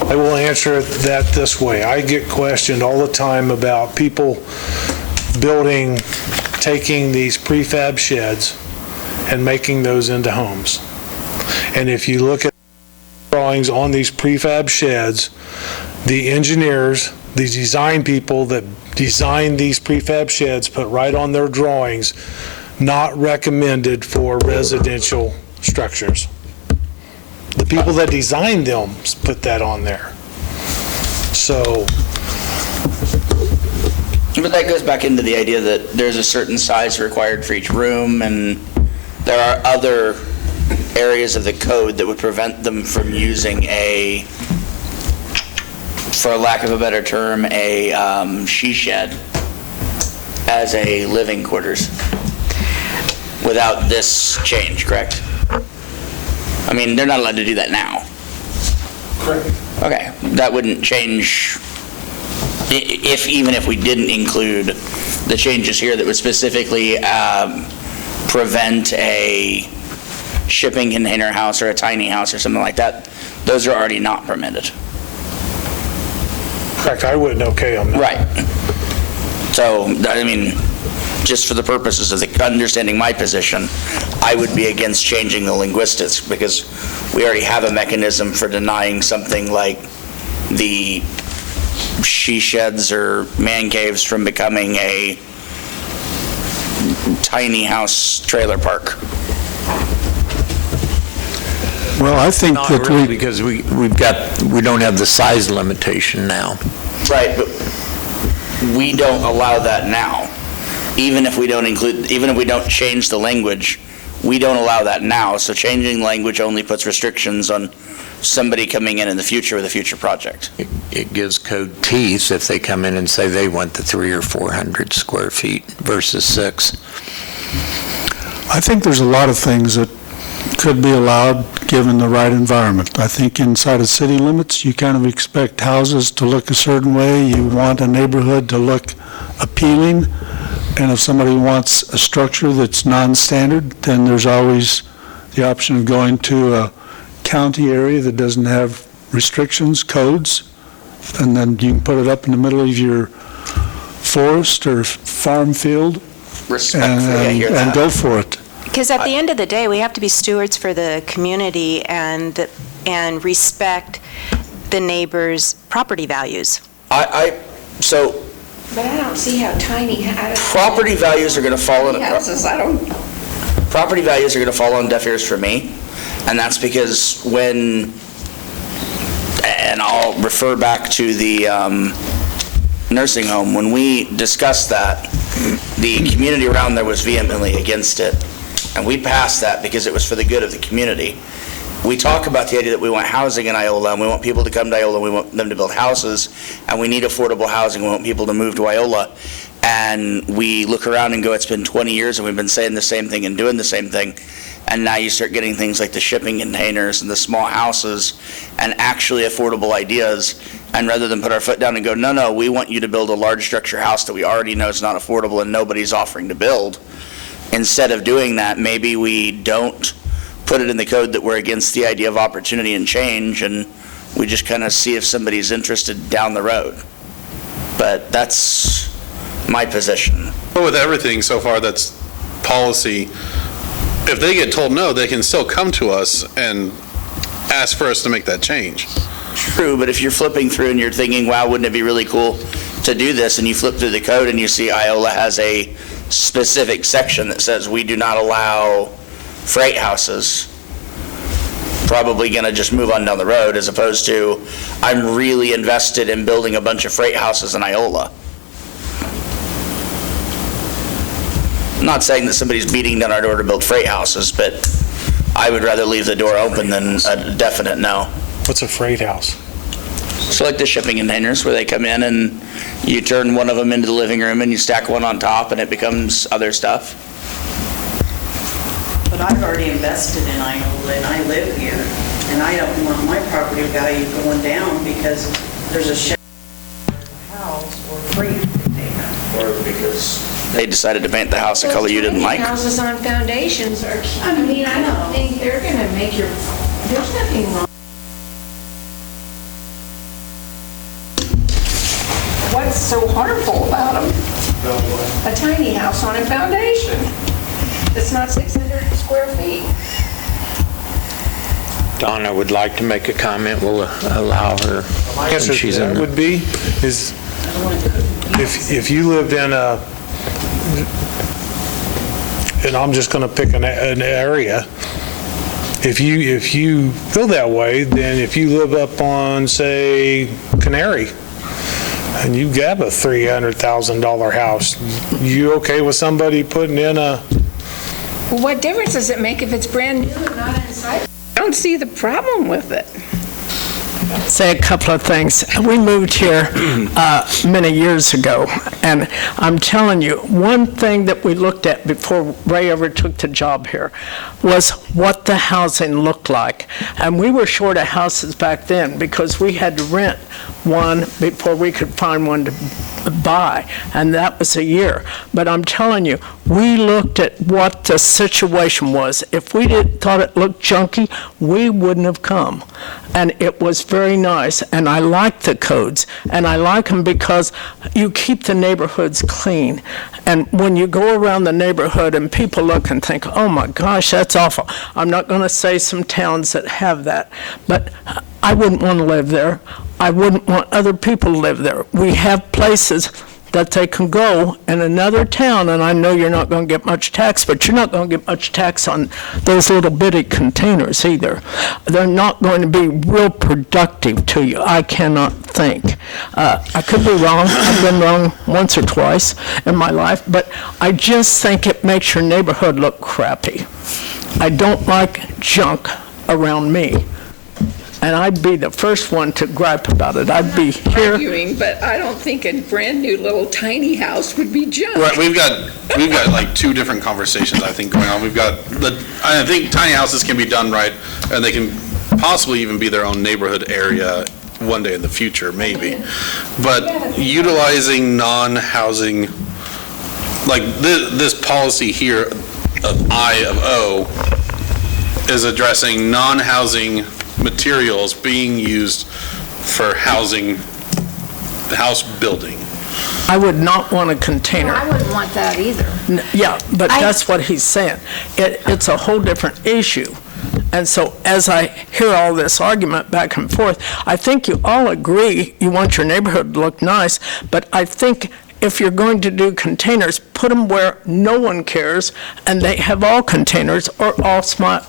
I will answer that this way. I get questioned all the time about people taking these prefab sheds and making those into homes. And if you look at drawings on these prefab sheds, the engineers, the design people that design these prefab sheds put right on their drawings, not recommended for residential structures. The people that designed them put that on there. So, But that goes back into the idea that there's a certain size required for each room, and there are other areas of the code that would prevent them from using a, for lack of a better term, a she shed as a living quarters without this change, correct? I mean, they're not allowed to do that now. Correct. Okay, that wouldn't change, even if we didn't include the changes here that would specifically prevent a shipping container house or a tiny house or something like that, those are already not permitted. correct, I wouldn't okay them. Right. So, I mean, just for the purposes of understanding my position, I would be against changing the linguistics because we already have a mechanism for denying something like the she sheds or man caves from becoming a tiny house trailer park. Well, I think Not that really, because we don't have the size limitation now. Right, but we don't allow that now. Even if we don't change the language, we don't allow that now. So changing language only puts restrictions on somebody coming in the future with a future project. It gives code teeth if they come in and say they want the 300 or 400 square feet versus 6. I think there's a lot of things that could be allowed given the right environment. I think inside of city limits, you kind of expect houses to look a certain way. You want a neighborhood to look appealing. And if somebody wants a structure that's non-standard, then there's always the option of going to a county area that doesn't have restrictions, codes, and then you can put it up in the middle of your forest or farm field Respectfully, I hear that. and go for it. Because at the end of the day, we have to be stewards for the community and respect the neighbors' property values. So But I don't see how tiny property values are going to fall on houses, I don't, property values are going to fall on deaf ears for me, and that's because and I'll refer back to the nursing home, when we discussed that, the community around there was vehemently against it, and we passed that because it was for the good of the community. We talk about the idea that we want housing in Iola, and we want people to come to Iola, we want them to build houses, and we need affordable housing, we want people to move to Iola. And we look around and go, it's been 20 years and we've been saying the same thing and doing the same thing. And now you start getting things like the shipping containers and the small houses and actually affordable ideas. And rather than put our foot down and go, no, we want you to build a large structure house that we already know is not affordable and nobody's offering to build. Instead of doing that, maybe we don't put it in the code that we're against the idea of opportunity and change, and we just kind of see if somebody's interested down the road. But that's my position. But with everything so far that's policy, if they get told no, they can still come to us and ask for us to make that change. True, but if you're flipping through and you're thinking, wow, wouldn't it be really cool to do this, and you flip through the code and you see Iola has a specific section that says we do not allow freight houses, probably going to just move on down the road, as opposed to, I'm really invested in building a bunch of freight houses in Iola. I'm not saying that somebody's beating down our door to build freight houses, but I would rather leave the door open than a definite no. What's a freight house? So like the shipping containers where they come in and you turn one of them into the living room and you stack one on top and it becomes other stuff. But I've already invested in Iola and I live here, and I don't want my property value going down because there's a shed house or freight container. Or because they decided to paint the house a color you didn't like. Those houses on foundations are, I mean, I don't think they're gonna make there's nothing wrong. What's so harmful about them? A tiny house on a foundation. It's not 600 square feet. Donna would like to make a comment. We'll allow her. My answer to she's that in would be, is if you lived in a, and I'm just going to pick an area, if you feel that way, then if you live up on, say, Canary, and you have a $300,000 house, you okay with somebody putting in a... Well, what difference does it make if it's brand new and not inside? I don't see the problem with it. Say a couple of things. We moved here many years ago, and I'm telling you, one thing that we looked at before Ray ever took the job here was what the housing looked like. And we were short of houses back then because we had to rent one before we could find one to buy, and that was a year. But I'm telling you, we looked at what the situation was. If we thought it looked junky, we wouldn't have come. And it was very nice, and I like the codes, and I like them because you keep the neighborhoods clean. And when you go around the neighborhood and people look and think, oh my gosh, that's awful. I'm not going to say some towns that have that, but I wouldn't want to live there. I wouldn't want other people to live there. We have places that they can go in another town, and I know you're not going to get much tax, but you're not going to get much tax on those little bitty containers either. They're not going to be real productive to you, I cannot think. I could be wrong. I've been wrong once or twice in my life, but I just think it makes your neighborhood look crappy. I don't like junk around me. And I'd be the first one to gripe about it. I'd be here. Arguing, but I don't think a brand-new little tiny house would be junk. Right, we've got like two different conversations, I think, going on. I think tiny houses can be done right, and they can possibly even be their own neighborhood area one day in the future, maybe. But utilizing non-housing, like this policy here of I of O is addressing non-housing materials being used for housing, house building. I would not want a container. I wouldn't want that either. Yeah, but that's what he's saying. It's a whole different issue. And so as I hear all this argument back and forth, I think you all agree you want your neighborhood to look nice, but I think if you're going to do containers, put them where no one cares, and they have all containers or all small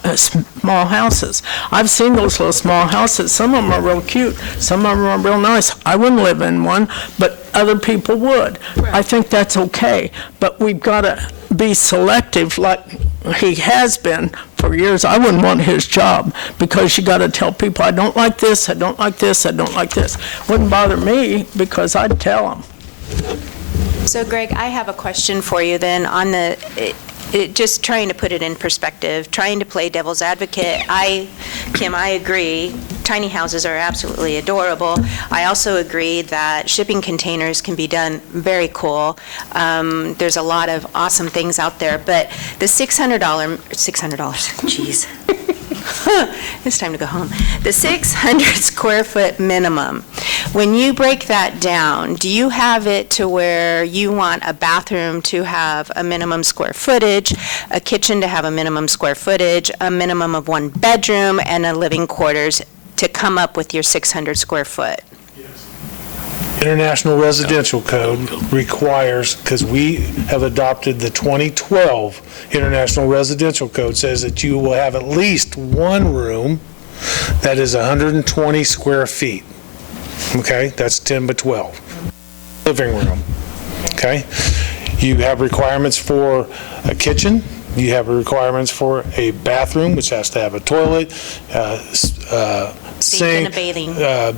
houses. I've seen those little small houses. Some of them are real cute. Some of them are real nice. I wouldn't live in one, but other people would. I think that's okay, but we've got to be selective like he has been for years. I wouldn't want his job because you got to tell people, I don't like this, I don't like this, I don't like this. Wouldn't bother me because I'd tell them. So Greg, I have a question for you then on just trying to put it in perspective, trying to play devil's advocate. Kim, I agree. Tiny houses are absolutely adorable. I also agree that shipping containers can be done very cool. There's a lot of awesome things out there, but the $600, geez. It's time to go home. The 600 square foot minimum, when you break that down, do you have it to where you want a bathroom to have a minimum square footage, a kitchen to have a minimum square footage, a minimum of one bedroom, and a living quarters to come up with your 600 square foot? International Residential Code requires, because we have adopted the 2012 International Residential Code, says that you will have at least one room that is 120 square feet. Okay, that's 10 by 12. Living room. Okay, you have requirements for a kitchen. You have requirements for a bathroom, which has to have a toilet, sink,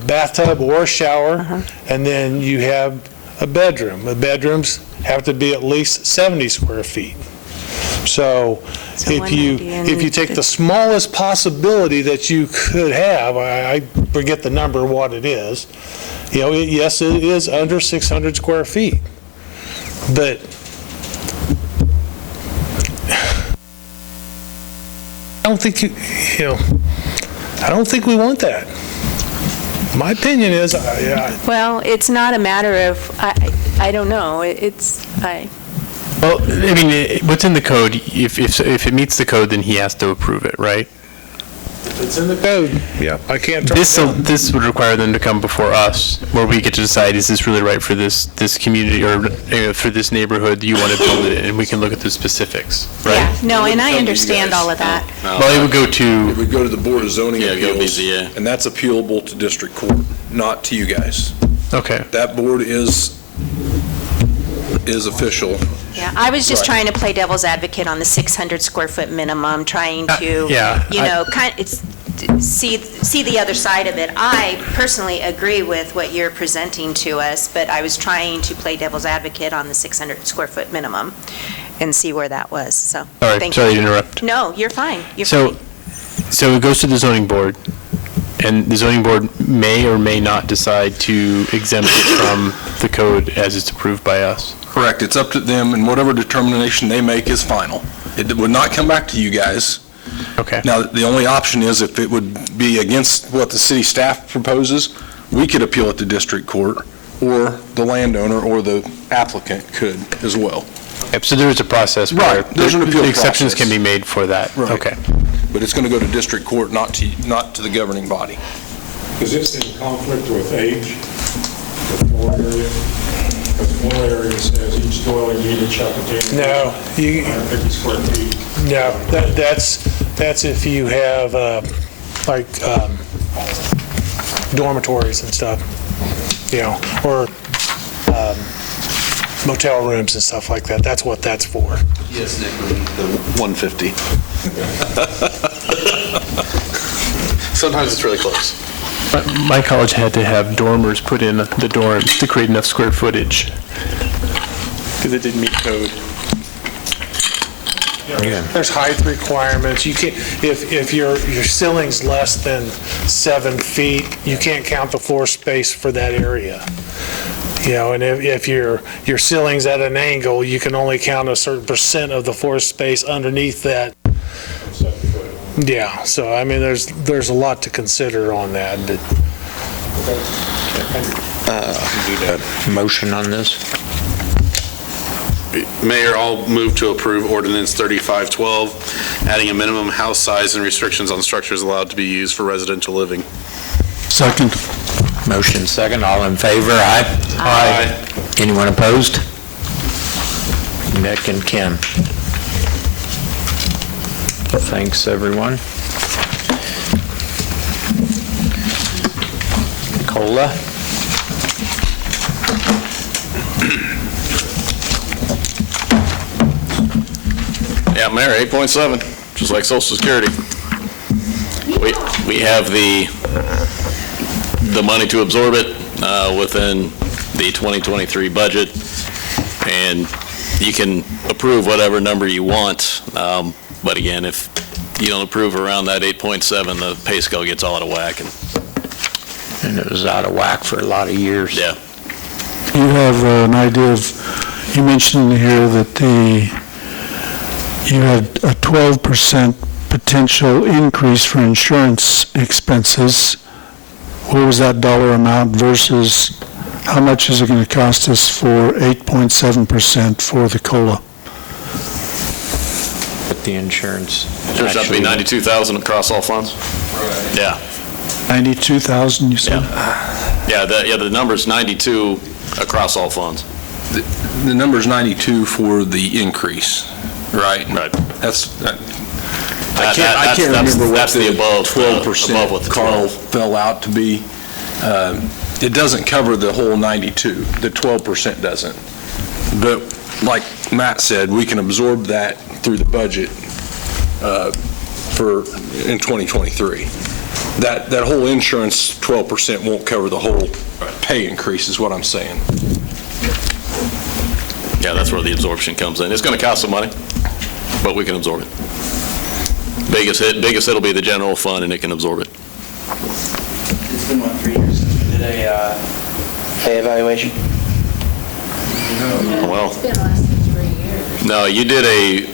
bathtub or a shower, and then you have a bedroom. The bedrooms have to be at least 70 square feet. So if you take the smallest possibility that you could have, I forget the number, what it is, yes, it is under 600 square feet. But I don't think I don't think we want that. My opinion is, Well, it's not a matter of, I don't know, Well, I mean, what's in the code, if it meets the code, then he has to approve it, right? It's in the code. Yeah. I can't turn it This, down. this would require them to come before us, where we get to decide, is this really right for this community, or for this neighborhood, you want to build it, and we can look at the specifics, right? Yeah, no, and I come to you understand guys. all of that. Well, it would go It to, would go to the Board of Zoning Yeah, go Appeals, BZA. and that's appealable to district court, not to you guys. okay. That board is official. Yeah, I was just Right. trying to play devil's advocate on the 600 square foot minimum, trying to, yeah, you know, see the other side of it. I personally agree with what you're presenting to us, but I was trying to play devil's advocate on the 600 square foot minimum and see where that was, so. All right, thank sorry you. to interrupt. No, you're fine. You're So, fine. so it goes to the zoning board, and the zoning board may or may not decide to exempt it from the code as it's approved by us. Correct. It's up to them, and whatever determination they make is final. It would not come back to you guys. Okay. Now, the only option is if it would be against what the city staff proposes, we could appeal it to district court, or the landowner or the applicant could as well. Yep, so there is a process where Right, there's an appeal the exceptions process. can be made for that. Right. Okay. But it's going to go to district court, not to the governing body. Is this in conflict with age, the floor area? Because one area says each dwelling unit shall contain No, 150 square feet. No, that's if you have, like, dormitories and stuff, you know, or motel rooms and stuff like that. That's what that's for. Yes, Nick, the 150. Sometimes it's really close. My college had to have dormers put in the dorms to create enough square footage, because it didn't meet code. There's height requirements. You can't, if your ceiling's less than 7 feet, you can't count the floor space for that area. You know, and if your ceiling's at an angle, you can only count a certain percent of the floor space underneath that. Yeah, so I mean, there's a lot to consider on that. But Need a motion on this? Mayor, I'll move to approve ordinance 3512, adding a minimum house size and restrictions on structures allowed to be used for residential living. Second. Motion second, all in favor, aye? Aye. Anyone opposed? Nick and Kim. Thanks, everyone. COLA? Yeah, Mayor, 8.7, just like Social Security. We have the money to absorb it within the 2023 budget, and you can approve whatever number you want, but again, if you don't approve around that 8.7, the pay scale gets all out of whack. And it was out of whack for a lot of years. Yeah. You have an idea of, you mentioned here that you had a 12% potential increase for insurance expenses. What was that dollar amount versus how much is it going to cost us for 8.7% for the COLA? But the insurance. Sure, that'd be 92,000 across all funds? Right. Yeah. 92,000, you said? Yeah, the number's 92 across all funds. The number's 92 for the increase, right? Right. That's, I That's- can't remember what that's the the above, above 12% what the Carl 12. fell out to be. It doesn't cover the whole 92, the 12% doesn't. But like Matt said, we can absorb that through the budget in 2023. That whole insurance 12% won't cover the whole pay increase is what I'm saying. Yeah, that's where the absorption comes in. It's going to cost some money, but we can absorb it. Biggest hit will be the general fund, and it can absorb it. It's been, 3 years since we did a pay evaluation? Well, It's been less than 3 years. no, you did a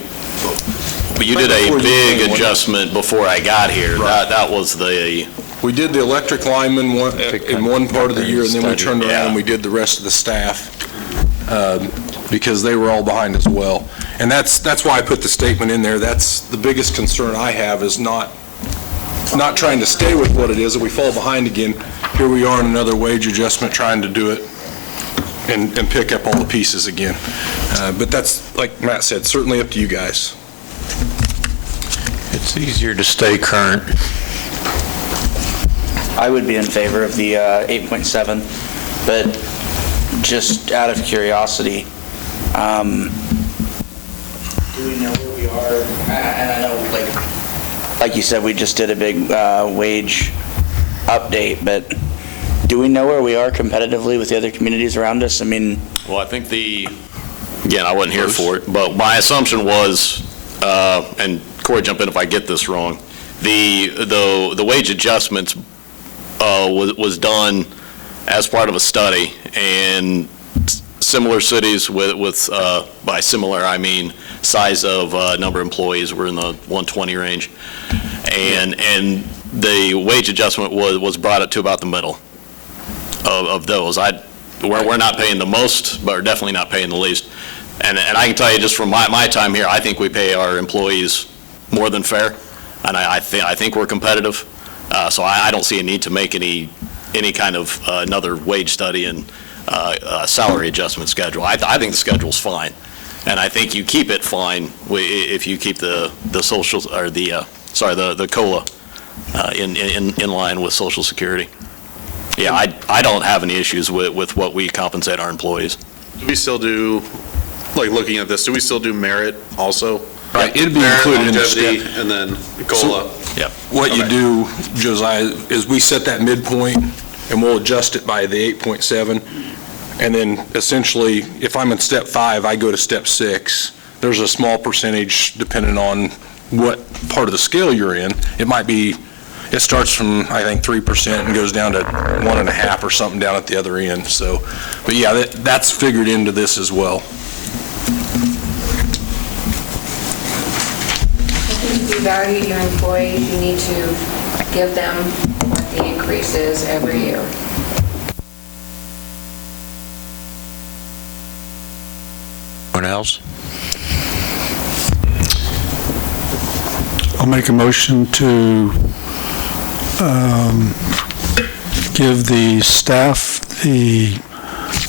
big adjustment before I got here. That was the, We did the electric lineman in one part of the year, and then we turned around and we did the rest of the staff, because they were all behind as well. And that's why I put the statement in there. That's the biggest concern I have, is not not trying to stay with what it is, if we fall behind again, here we are in another wage adjustment trying to do it and pick up all the pieces again. But that's, like Matt said, certainly up to you guys. It's easier to stay current. I would be in favor of the 8.7, but just out of curiosity, do we know where we are? And I know, like you said, we just did a big wage update, but do we know where we are competitively with the other communities around us? I mean... Well, I think again, I wasn't here for it, but my assumption was, and Corey, jump in if I get this wrong, the wage adjustments was done as part of a study, and similar cities with by similar, I mean size of number of employees were in the 120 range, and the wage adjustment was brought up to about the middle of those. We're not paying the most, but we're definitely not paying the least. And I can tell you just from my time here, I think we pay our employees more than fair, and I think we're competitive. So I don't see a need to make any kind of another wage study and salary adjustment schedule. I think the schedule's fine, and I think you keep it fine if you keep the social or the COLA in line with Social Security. Yeah, I don't have any issues with what we compensate our employees. Do we still do, like looking at this, do we still do merit also? Right, it'd be included in the longevity, step. and then COLA. Yep. What you do, Josiah, is we set that midpoint, and we'll adjust it by the 8.7, and then essentially, if I'm in step 5, I go to step 6. There's a small percentage depending on what part of the scale you're in. It starts from, I think, 3% and goes down to 1.5 or something down at the other end. So, but yeah, that's figured into this as well. If you value your employees, you need to give them what the increase is every year. Anyone else? I'll make a motion to give the staff the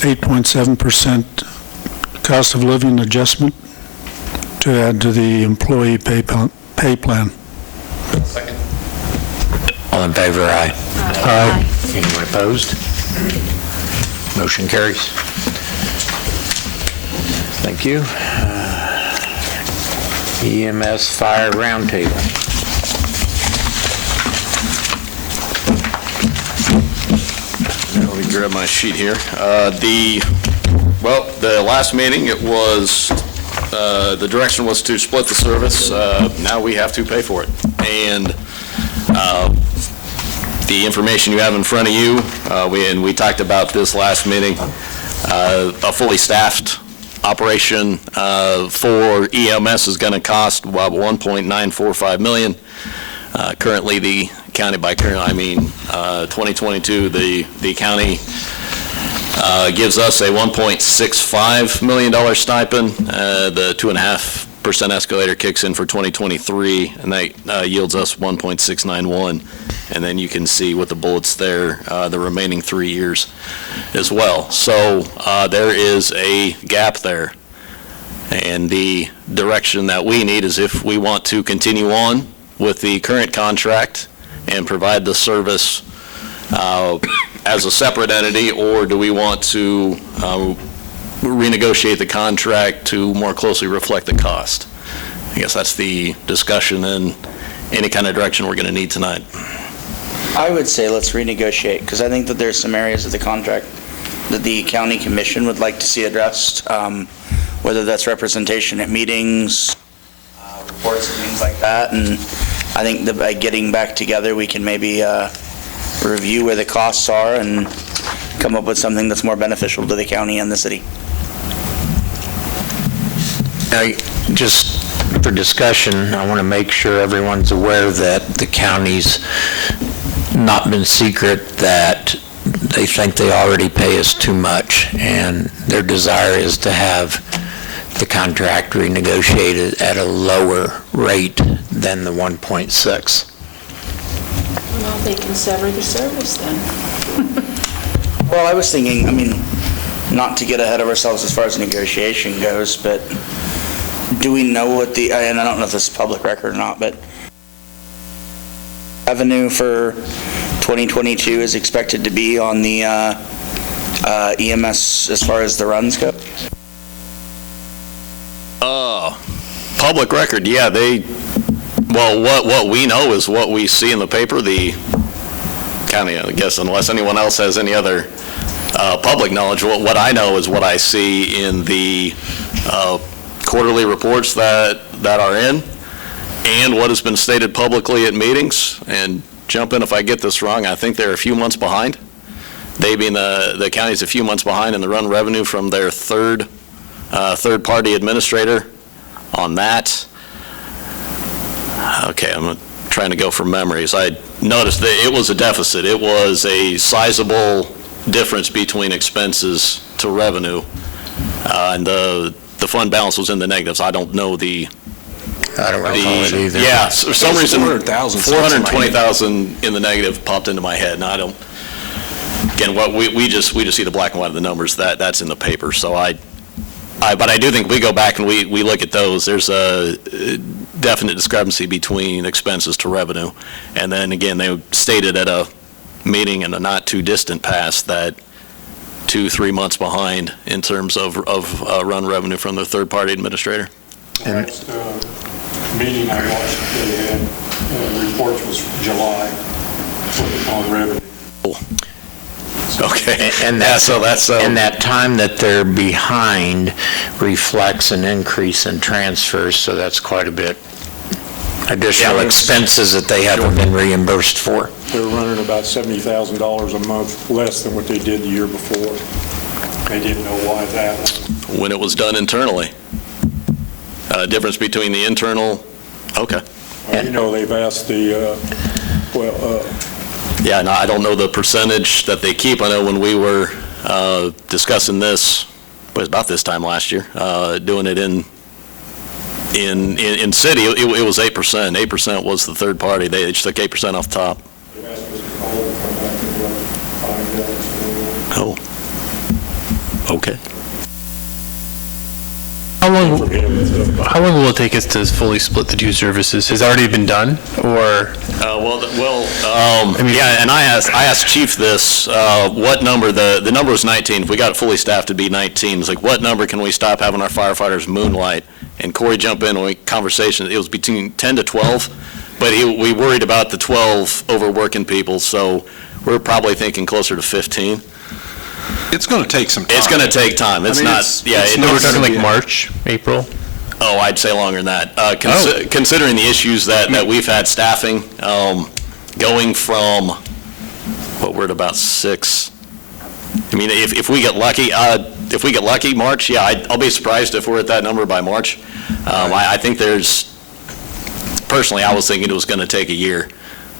8.7% cost of living adjustment to add to the employee pay plan. Second. All in favor, aye. Aye. Anyone opposed? Motion carries. Thank you. EMS Fire Roundtable. Let me grab my sheet here. The last meeting, it was, the direction was to split the service. Now we have to pay for it. And the information you have in front of you, we talked about this last meeting, a fully staffed operation for EMS is going to cost about $1.945 million. Currently, the county, by current, I mean 2022, the county gives us a $1.65 million stipend. The 2.5% escalator kicks in for 2023, and that yields us 1.691. And then you can see with the bullets there, the remaining 3 years as well. So there is a gap there. And the direction that we need is if we want to continue on with the current contract and provide the service as a separate entity, or do we want to renegotiate the contract to more closely reflect the cost? I guess that's the discussion and any kind of direction we're going to need tonight. I would say let's renegotiate, because I think that there's some areas of the contract that the county commission would like to see addressed, whether that's representation at meetings, reports and things like that. And I think that by getting back together, we can maybe review where the costs are and come up with something that's more beneficial to the county and the city. Just for discussion, I want to make sure everyone's aware that the county's not been secret that they think they already pay us too much, and their desire is to have the contract renegotiated at a lower rate than the 1.6. Well, they can sever the service then. Well, I was thinking, I mean, not to get ahead of ourselves as far as negotiation goes, but do we know what and I don't know if this is public record or not, but revenue for 2022 is expected to be on the EMS as far as the runs go? Public record, yeah, what we know is what we see in the paper, the county, I guess, unless anyone else has any other public knowledge, what I know is what I see in the quarterly reports that are in, and what has been stated publicly at meetings. And jump in if I get this wrong, I think they're a few months behind. They being the county's a few months behind in the run revenue from their third-party administrator on that. Okay, I'm trying to go from memories. I noticed that it was a deficit. It was a sizable difference between expenses to revenue, and the fund balance was in the negatives. I don't know the... I don't recall it either. Yeah, for some reason, 400,000. 420,000 in the negative popped into my head, and I don't... Again, what we just see the black and white of the numbers. That's in the paper. So but I do think we go back and we look at those. There's a definite discrepancy between expenses to revenue, and then again they stated at a meeting in a not too distant past that 2-3 months behind in terms of run revenue from the third party administrator. The last meeting I watched, they had reports was July on revenue. Okay. And that time that they're behind reflects an increase in transfers, so that's quite a bit additional expenses that they haven't been reimbursed for. They're running about $70,000 a month less than what they did the year before. They didn't know why that was. When it was done internally. Difference between the internal, okay. Well, they've asked the, Yeah, no, I don't know the percentage that they keep. I know when we were discussing this, it was about this time last year, doing it in city, it was 8%. 8% was the third party. They just took 8% off the top. Oh, okay. How long will it take us to fully split the two services? Has that already been done, or? Yeah, and I asked Chief this, what number, the number was 19. If we got it fully staffed, it'd be 19. It's like, what number can we stop having our firefighters moonlight? And Corey jumped in on a conversation, it was between 10 to 12, but we worried about the 12 overworking people, so we're probably thinking closer to 15. It's going to take some time. It's going to take time. It's not, we're talking like March, April? Oh, I'd say longer than that. Considering the issues that we've had staffing, going from, we're at about 6. I mean, if we get lucky, March, I'll be surprised if we're at that number by March. I think personally, I was thinking it was going to take a year.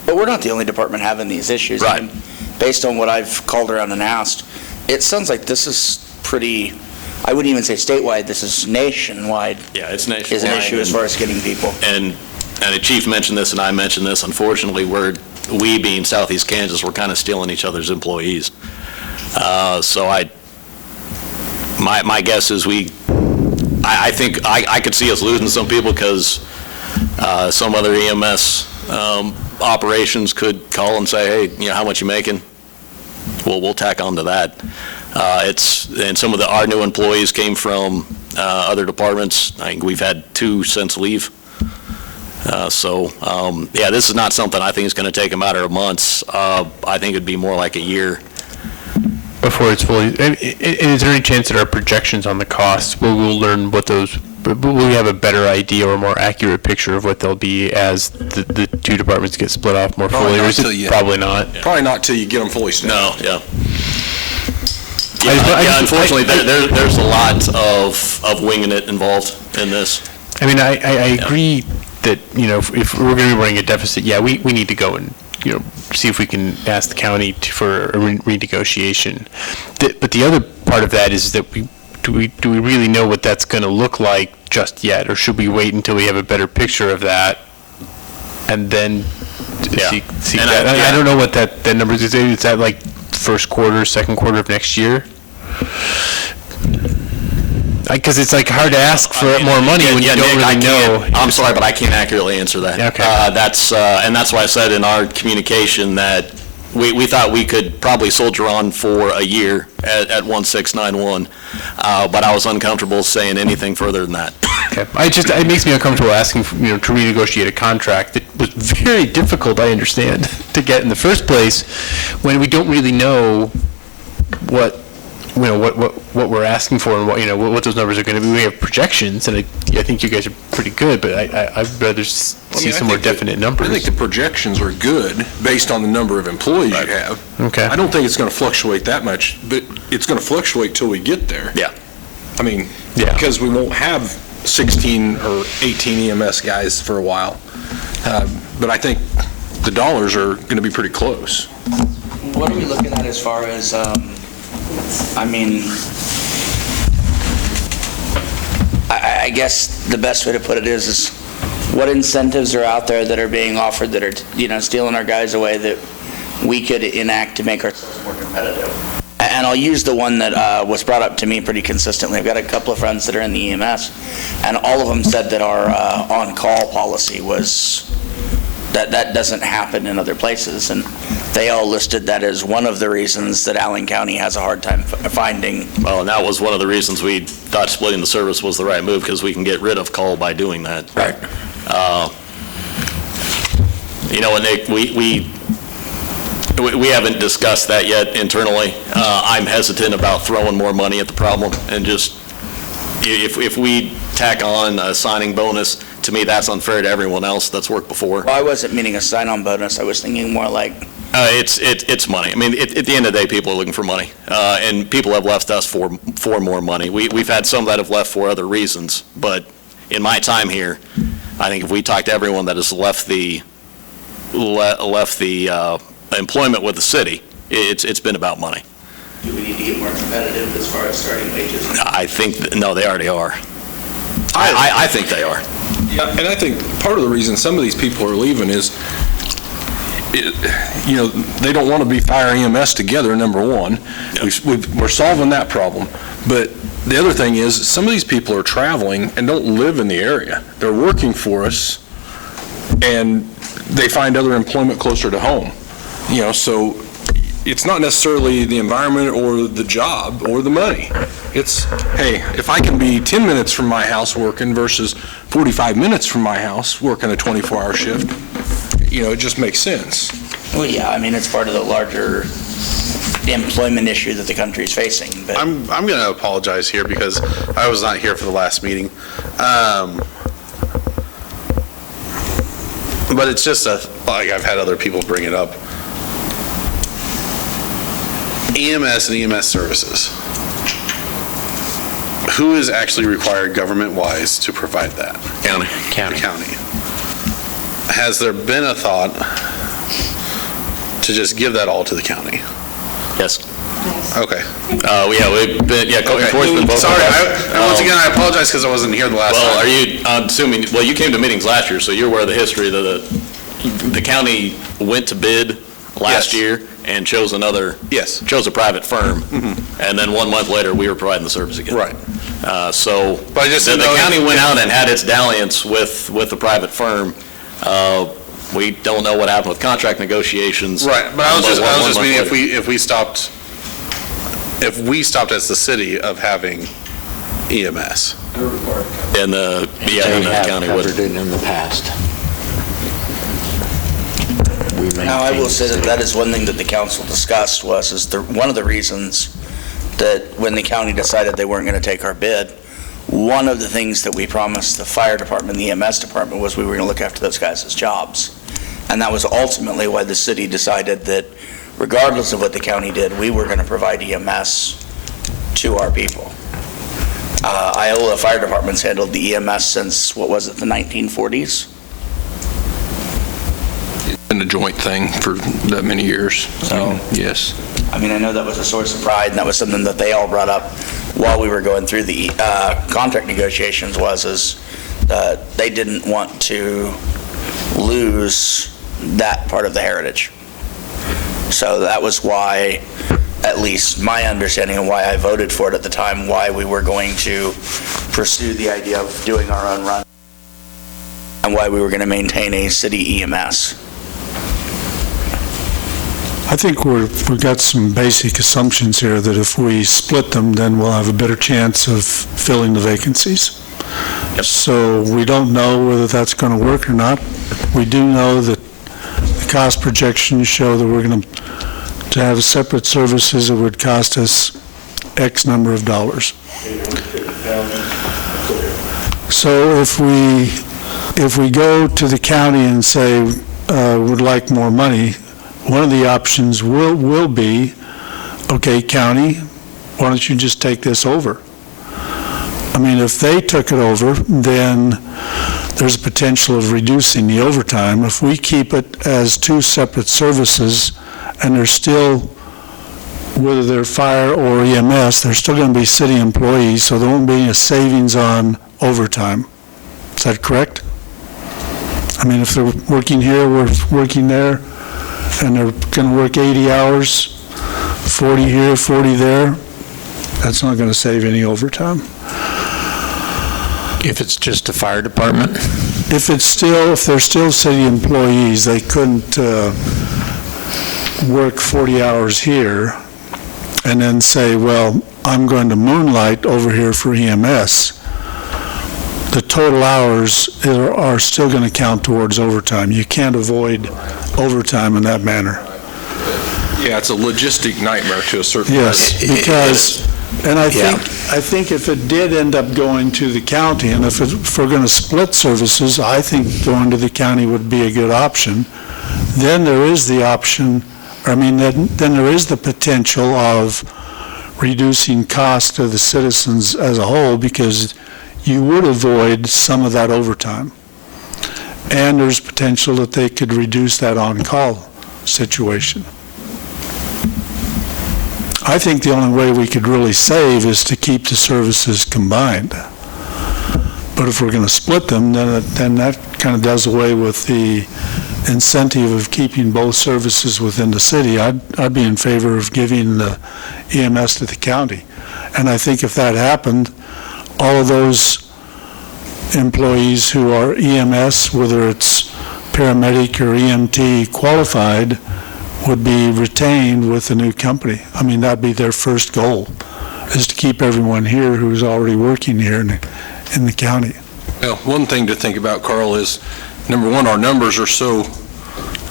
But we're not the only department having these issues. Right. I mean, based on what I've called around and asked, it sounds like this is pretty, I wouldn't even say statewide, this is nationwide. Yeah, it's nationwide. Is an issue as far as getting people. And the chief mentioned this, and I mentioned this. Unfortunately, we being Southeast Kansas, we're kind of stealing each other's employees. So my guess is I think I could see us losing some people because some other EMS operations could call and say, hey, how much you making? Well, we'll tack on to that. And some of our new employees came from other departments. I think we've had 2 since leave. This is not something I think is going to take a matter of months. I think it'd be more like a year. Before it's fully, is there any chance that our projections on the costs, we'll learn what those, will we have a better idea or more accurate picture of what they'll be as the two departments get split off more fully? Or is it probably not? Probably not till you get them fully staffed. No, yeah. Unfortunately, there's a lot of winging it involved in this. I mean, I agree that, if we're going to be running a deficit, we need to go and, see if we can ask the county for a renegotiation. But the other part of that is that do we really know what that's going to look like just yet? Or should we wait until we have a better picture of that and then Yeah. seek And that. I- I don't know what that number is. Is that like first quarter, second quarter of next year? Because it's like hard to ask for more money when you don't Nick, I really can't- know. I'm sorry, but I can't accurately answer that. Okay. And that's why I said in our communication that we thought we could probably soldier on for a year at 1691, but I was uncomfortable saying anything further than that. Okay. It makes me uncomfortable asking, to renegotiate a contract that was very difficult, I understand, to get in the first place, when we don't really know what we're asking for and what those numbers are going to be. We have projections, and I think you guys are pretty good, but I'd rather see some more definite numbers. I think the projections are good based on the number of employees you have. Okay. I don't think it's going to fluctuate that much, but it's going to fluctuate till we get there. Yeah. I mean, Yeah. because we won't have 16 or 18 EMS guys for a while. But I think the dollars are going to be pretty close. What are we looking at as far as, I guess the best way to put it is what incentives are out there that are being offered that are, stealing our guys away that we could enact to make ourselves more competitive? And I'll use the one that was brought up to me pretty consistently. I've got a couple of friends that are in the EMS, and all of them said that our on-call policy was, that doesn't happen in other places, and they all listed that as one of the reasons that Allen County has a hard time finding. Well, and that was one of the reasons we thought splitting the service was the right move, because we can get rid of call by doing that. Right. And Nick, we haven't discussed that yet internally. I'm hesitant about throwing more money at the problem, and just, if we tack on a signing bonus, to me, that's unfair to everyone else that's worked before. Well, I wasn't meaning a sign-on bonus. I was thinking more like, It's money. I mean, at the end of the day, people are looking for money, and people have left us for more money. We've had some that have left for other reasons, but in my time here, I think if we talk to everyone that has left the employment with the city, it's been about money. do we need to get more competitive as far as starting wages? I think, no, they already are. I think they are. Yeah, and I think part of the reason some of these people are leaving is, they don't want to be fire EMS together, number one. We're solving that problem. But the other thing is, some of these people are traveling and don't live in the area. They're working for us, and they find other employment closer to home. So it's not necessarily the environment or the job or the money. It's, hey, if I can be 10 minutes from my house working versus 45 minutes from my house working a 24-hour shift, it just makes sense. Well, yeah, I mean, it's part of the larger employment issue that the country is facing. But I'm going to apologize here because I was not here for the last meeting. But it's just like I've had other people bring it up. EMS and EMS services. Who is actually required government-wise to provide that? County. The county. Has there been a thought to just give that all to the county? Yes. Okay. We've been, code enforcement. both Sorry, of us. once again, I apologize because I wasn't here the last Well, time. I'm assuming, you came to meetings last year, so you're aware of the history that the county went to bid last Yes. year and chose Yes. chose a private firm, and then 1 month later, we were providing the service again. Right. So But I just the didn't know county if- went out and had its dalliance with the private firm. We don't know what happened with contract negotiations. Right, but I was just one month meaning later. if we stopped as the city of having EMS. And the county would. Covered it in the past. now I will say that is one thing that the council discussed one of the reasons that when the county decided they weren't going to take our bid, one of the things that we promised the fire department and the EMS department was we were going to look after those guys' jobs. And that was ultimately why the city decided that regardless of what the county did, we were going to provide EMS to our people. Iola Fire Department's handled the EMS since, the 1940s? It's been a joint thing for that many years. So, yes. I mean, I know that was a source of pride, and that was something that they all brought up while we were going through the contract negotiations, is that they didn't want to lose that part of the heritage. So that was why, at least my understanding and why I voted for it at the time, why we were going to pursue the idea of doing our own run, and why we were going to maintain a city EMS. I think we've got some basic assumptions here that if we split them, then we'll have a better chance of filling the vacancies. So we don't know whether that's going to work or not. We do know that the cost projections show that we're going to have separate services that would cost us X number of dollars. So if we go to the county and say, would like more money, one of the options will be, okay, county, why don't you just take this over? I mean, if they took it over, then there's a potential of reducing the overtime. If we keep it as two separate services, and they're still, whether they're fire or EMS, they're still going to be city employees, so there won't be any savings on overtime. Is that correct? I mean, if they're working here, we're working there, and they're going to work 80 hours, 40 here, 40 there, that's not going to save any overtime. If it's just a fire department? If they're still city employees, they couldn't work 40 hours here and then say, well, I'm going to moonlight over here for EMS. The total hours are still going to count towards overtime. You can't avoid overtime in that manner. Yeah, it's a logistic nightmare to a certain Yes, degree. because, and I think if it did end up going to the county, and if we're going to split services, I think going to the county would be a good option. Then there is the option, then there is the potential of reducing cost to the citizens as a whole, because you would avoid some of that overtime. And there's potential that they could reduce that on-call situation. I think the only way we could really save is to keep the services combined. But if we're going to split them, then that kind of does away with the incentive of keeping both services within the city. I'd be in favor of giving the EMS to the county. And I think if that happened, all of those employees who are EMS, whether it's paramedic or EMT qualified, would be retained with the new company. I mean, that'd be their first goal, is to keep everyone here who's already working here in the county. Well, one thing to think about, Carl, is, number one, our numbers are so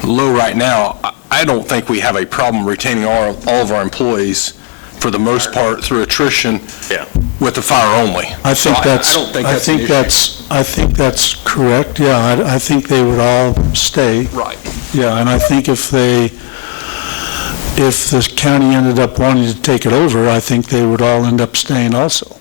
low right now. I don't think we have a problem retaining all of our employees for the most part through attrition with the fire only. I think that's correct. Yeah, I think they would all stay. Right. Yeah, and I think if the county ended up wanting to take it over, I think they would all end up staying also.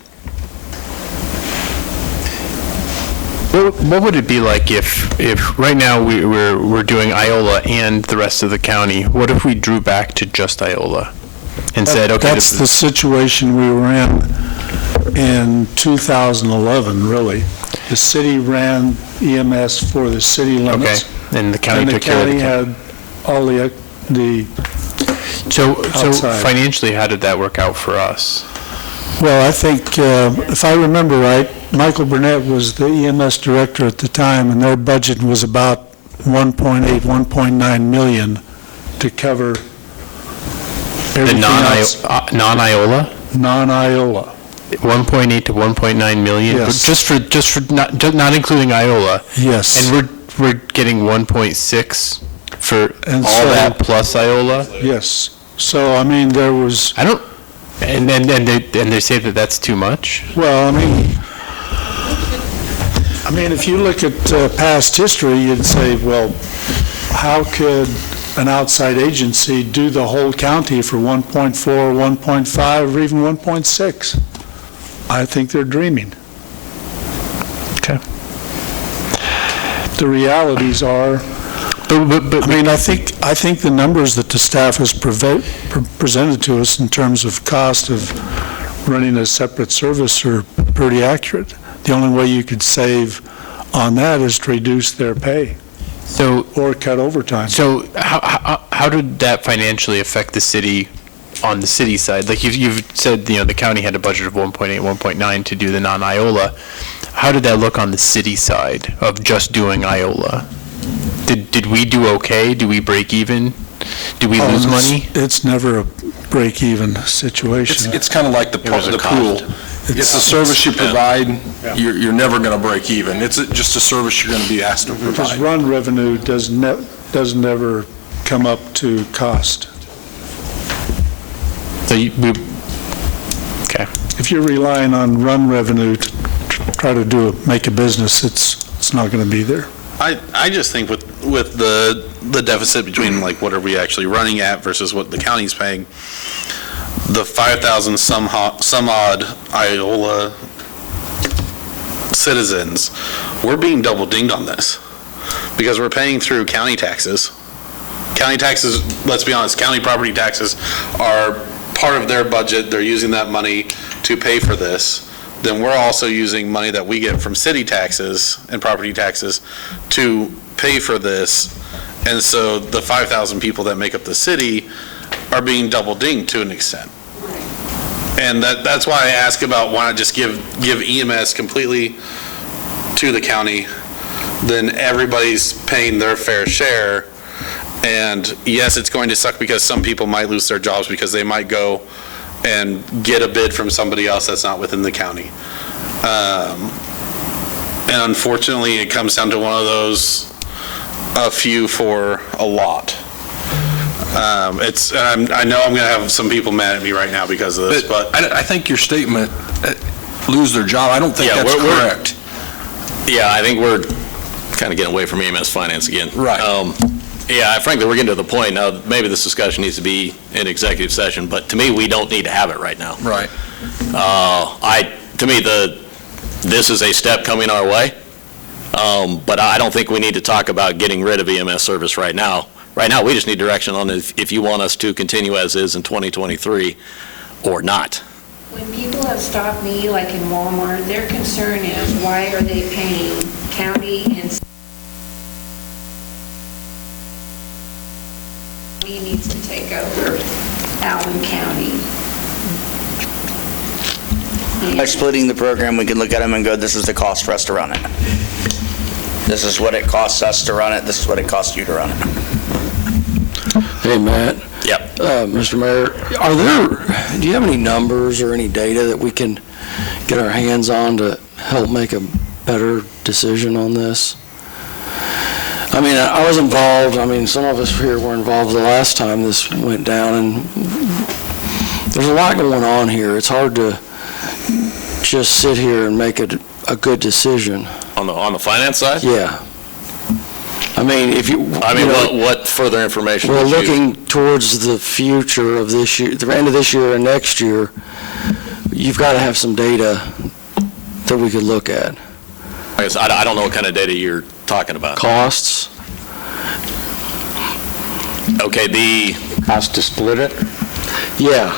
What would it be like if right now we're doing Iola and the rest of the county? What if we drew back to just Iola and said, okay, That's the situation we were in 2011, really. The city ran EMS for the city limits. Okay, and the county took care of the county. And the county had all the So outside. financially, how did that work out for us? Well, I think, if I remember right, Michael Burnett was the EMS director at the time, and their budget was about 1.8, 1.9 million to cover The everything else. non-Iola? Non-Iola. 1.8 to 1.9 million? Yes. Just for not including Iola? Yes. And we're getting 1.6 for And all so- that plus Iola? Yes. So, I mean, there was, And they say that that's too much? well, I mean, if you look at past history, you'd say, well, how could an outside agency do the whole county for 1.4, 1.5, or even 1.6? I think they're dreaming. Okay. The realities are, I mean, I think the numbers that the staff has presented to us in terms of cost of running a separate service are pretty accurate. The only way you could save on that is to reduce their pay. or cut overtime. So how did that financially affect the city on the city side? Like you've said, the county had a budget of 1.8, 1.9 to do the non-Iola. How did that look on the city side of just doing Iola? Did we do okay? Do we break even? Do we lose money? It's never a break-even situation. It's kind of like the pool. It's a service you provide, you're never going to break even. It's just a service you're going to be asked to Because provide. run revenue doesn't ever come up to cost. So okay. If you're relying on run revenue to try to make a business, it's not going to be there. I just think with the deficit between like what are we actually running at versus what the county's paying, the 5,000 some odd Iola citizens, we're being double dinged on this because we're paying through county taxes. County taxes, let's be honest, county property taxes are part of their budget. They're using that money to pay for this. Then we're also using money that we get from city taxes and property taxes to pay for this. And so the 5,000 people that make up the city are being double dinged to an extent. And that's why I ask about why not just give EMS completely to the county, then everybody's paying their fair share. And yes, it's going to suck because some people might lose their jobs because they might go and get a bid from somebody else that's not within the county. And unfortunately, it comes down to one of those, a few for a lot. I know I'm going to have some people mad at me right now because of this, but I think your statement, lose their job, I don't think that's correct. Yeah, I think we're kind of getting away from EMS finance again. Right. Yeah, frankly, we're getting to the point now, maybe this discussion needs to be in executive session, but to me, we don't need to have it right now. Right. To me, this is a step coming our way, but I don't think we need to talk about getting rid of EMS service right now. Right now, we just need direction on if you want us to continue as is in 2023 or not. When people have stopped me, like in Walmart, their concern is why are they paying county and he needs to take over Allen County. By splitting the program, we can look at them and go, this is the cost for us to run it. This is what it costs us to run it. This is what it costs you to run it. Hey, Matt. Yep. Mr. Mayor, do you have any numbers or any data that we can get our hands on to help make a better decision on this? I mean, I was involved. I mean, some of us here were involved the last time this went down, and there's a lot going on here. It's hard to just sit here and make a good decision. On the finance side? Yeah. I mean, what further information? We're looking towards the future of this year, the end of this year and next year. You've got to have some data that we could look at. I guess I don't know what kind of data you're talking about. Costs. Okay, the cost to split it? Yeah.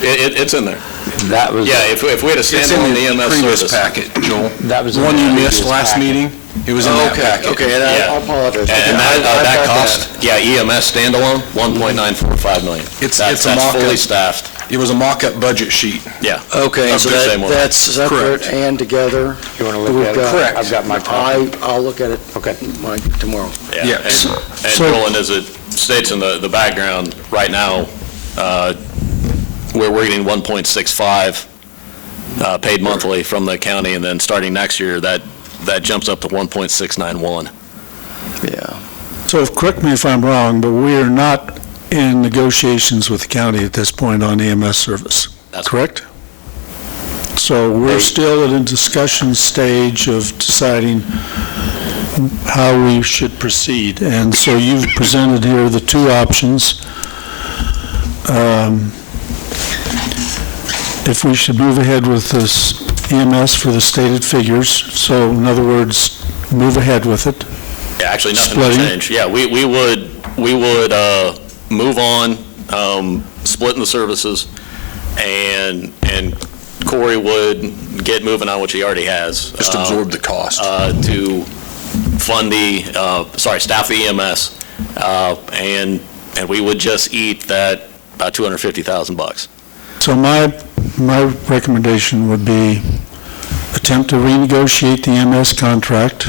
It's in there. That was. Yeah, if we had a standalone EMS previous service. packet, Joel. That was the one you missed last meeting. It was in that packet. Okay, and I apologize. And that cost, EMS standalone, $1.945 million. It's That's a mock-up. fully staffed. It was a mock-up budget sheet. Yeah. Okay, so that's separate Correct. and together. You want to look at it? Correct. I've got my copy. I'll look at it. Okay. Tomorrow. Yeah. And Roland, as it states in the background, right now, we're getting 1.65 paid monthly from the county, and then starting next year, that jumps up to 1.691. Yeah. So correct me if I'm wrong, but we are not in negotiations with the county at this point on EMS service. That's correct? So we're still at a discussion stage of deciding how we should proceed. And so you've presented here the two options. If we should move ahead with this EMS for the stated figures, so in other words, move ahead with it. Yeah, actually, nothing will change. Yeah, we would move on, splitting the services, and Corey would get moving on, which he already has. Just absorb the cost. To fund staff the EMS, and we would just eat that about $250,000. So my recommendation would be attempt to renegotiate the MS contract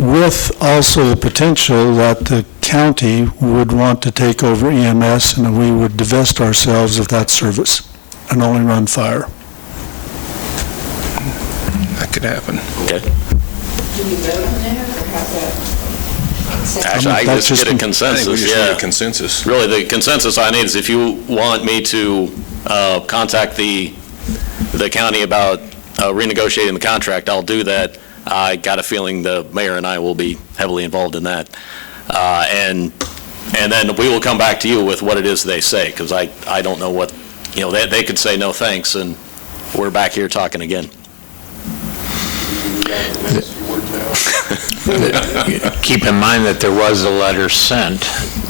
with also the potential that the county would want to take over EMS and we would divest ourselves of that service and only run fire. That could happen. Okay. Do you vote on that, or how's that? Actually, I That's just get a just- I think we consensus, just need yeah. a consensus. Really, the consensus I need is if you want me to contact the county about renegotiating the contract, I'll do that. I got a feeling the mayor and I will be heavily involved in that. And then we will come back to you with what it is they say, because I don't know what, they could say no thanks, and we're back here talking again. Keep in mind that there was a letter sent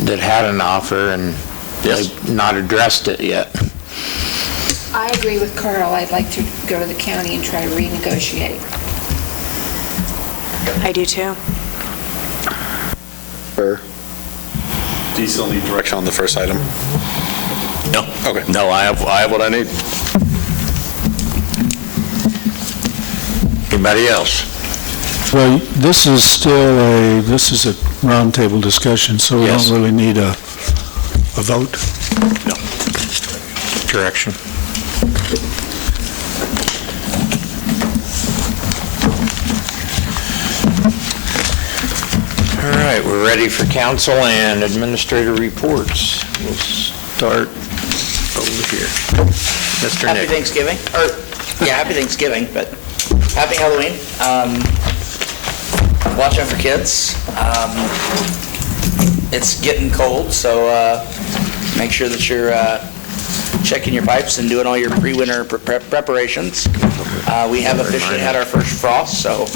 that had an offer, and they've not addressed it yet. I agree with Carl. I'd like to go to the county and try to renegotiate. I do too. Do you still need direction on the first item? No. Okay. No, I have what I need. Anybody else? Well, this is still a roundtable discussion, so we Yes. don't really need a vote. Direction. All right, we're ready for council and administrator reports. We'll start over here. Mr. Happy Nick. Thanksgiving, happy Thanksgiving, but happy Halloween. Watch out for kids. It's getting cold, so make sure that you're checking your pipes and doing all your pre-winter preparations. We have officially had our first frost, so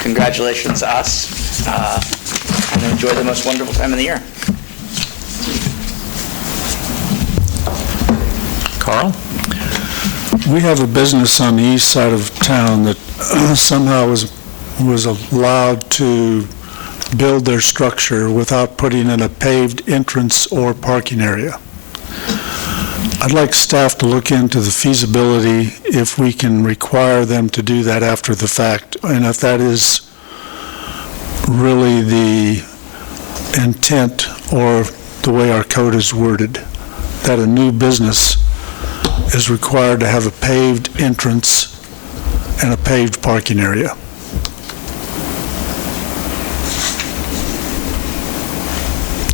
congratulations to us. And enjoy the most wonderful time of the year. Carl? We have a business on the east side of town that somehow was allowed to build their structure without putting in a paved entrance or parking area. I'd like staff to look into the feasibility if we can require them to do that after the fact, and if that is really the intent or the way our code is worded, that a new business is required to have a paved entrance and a paved parking area.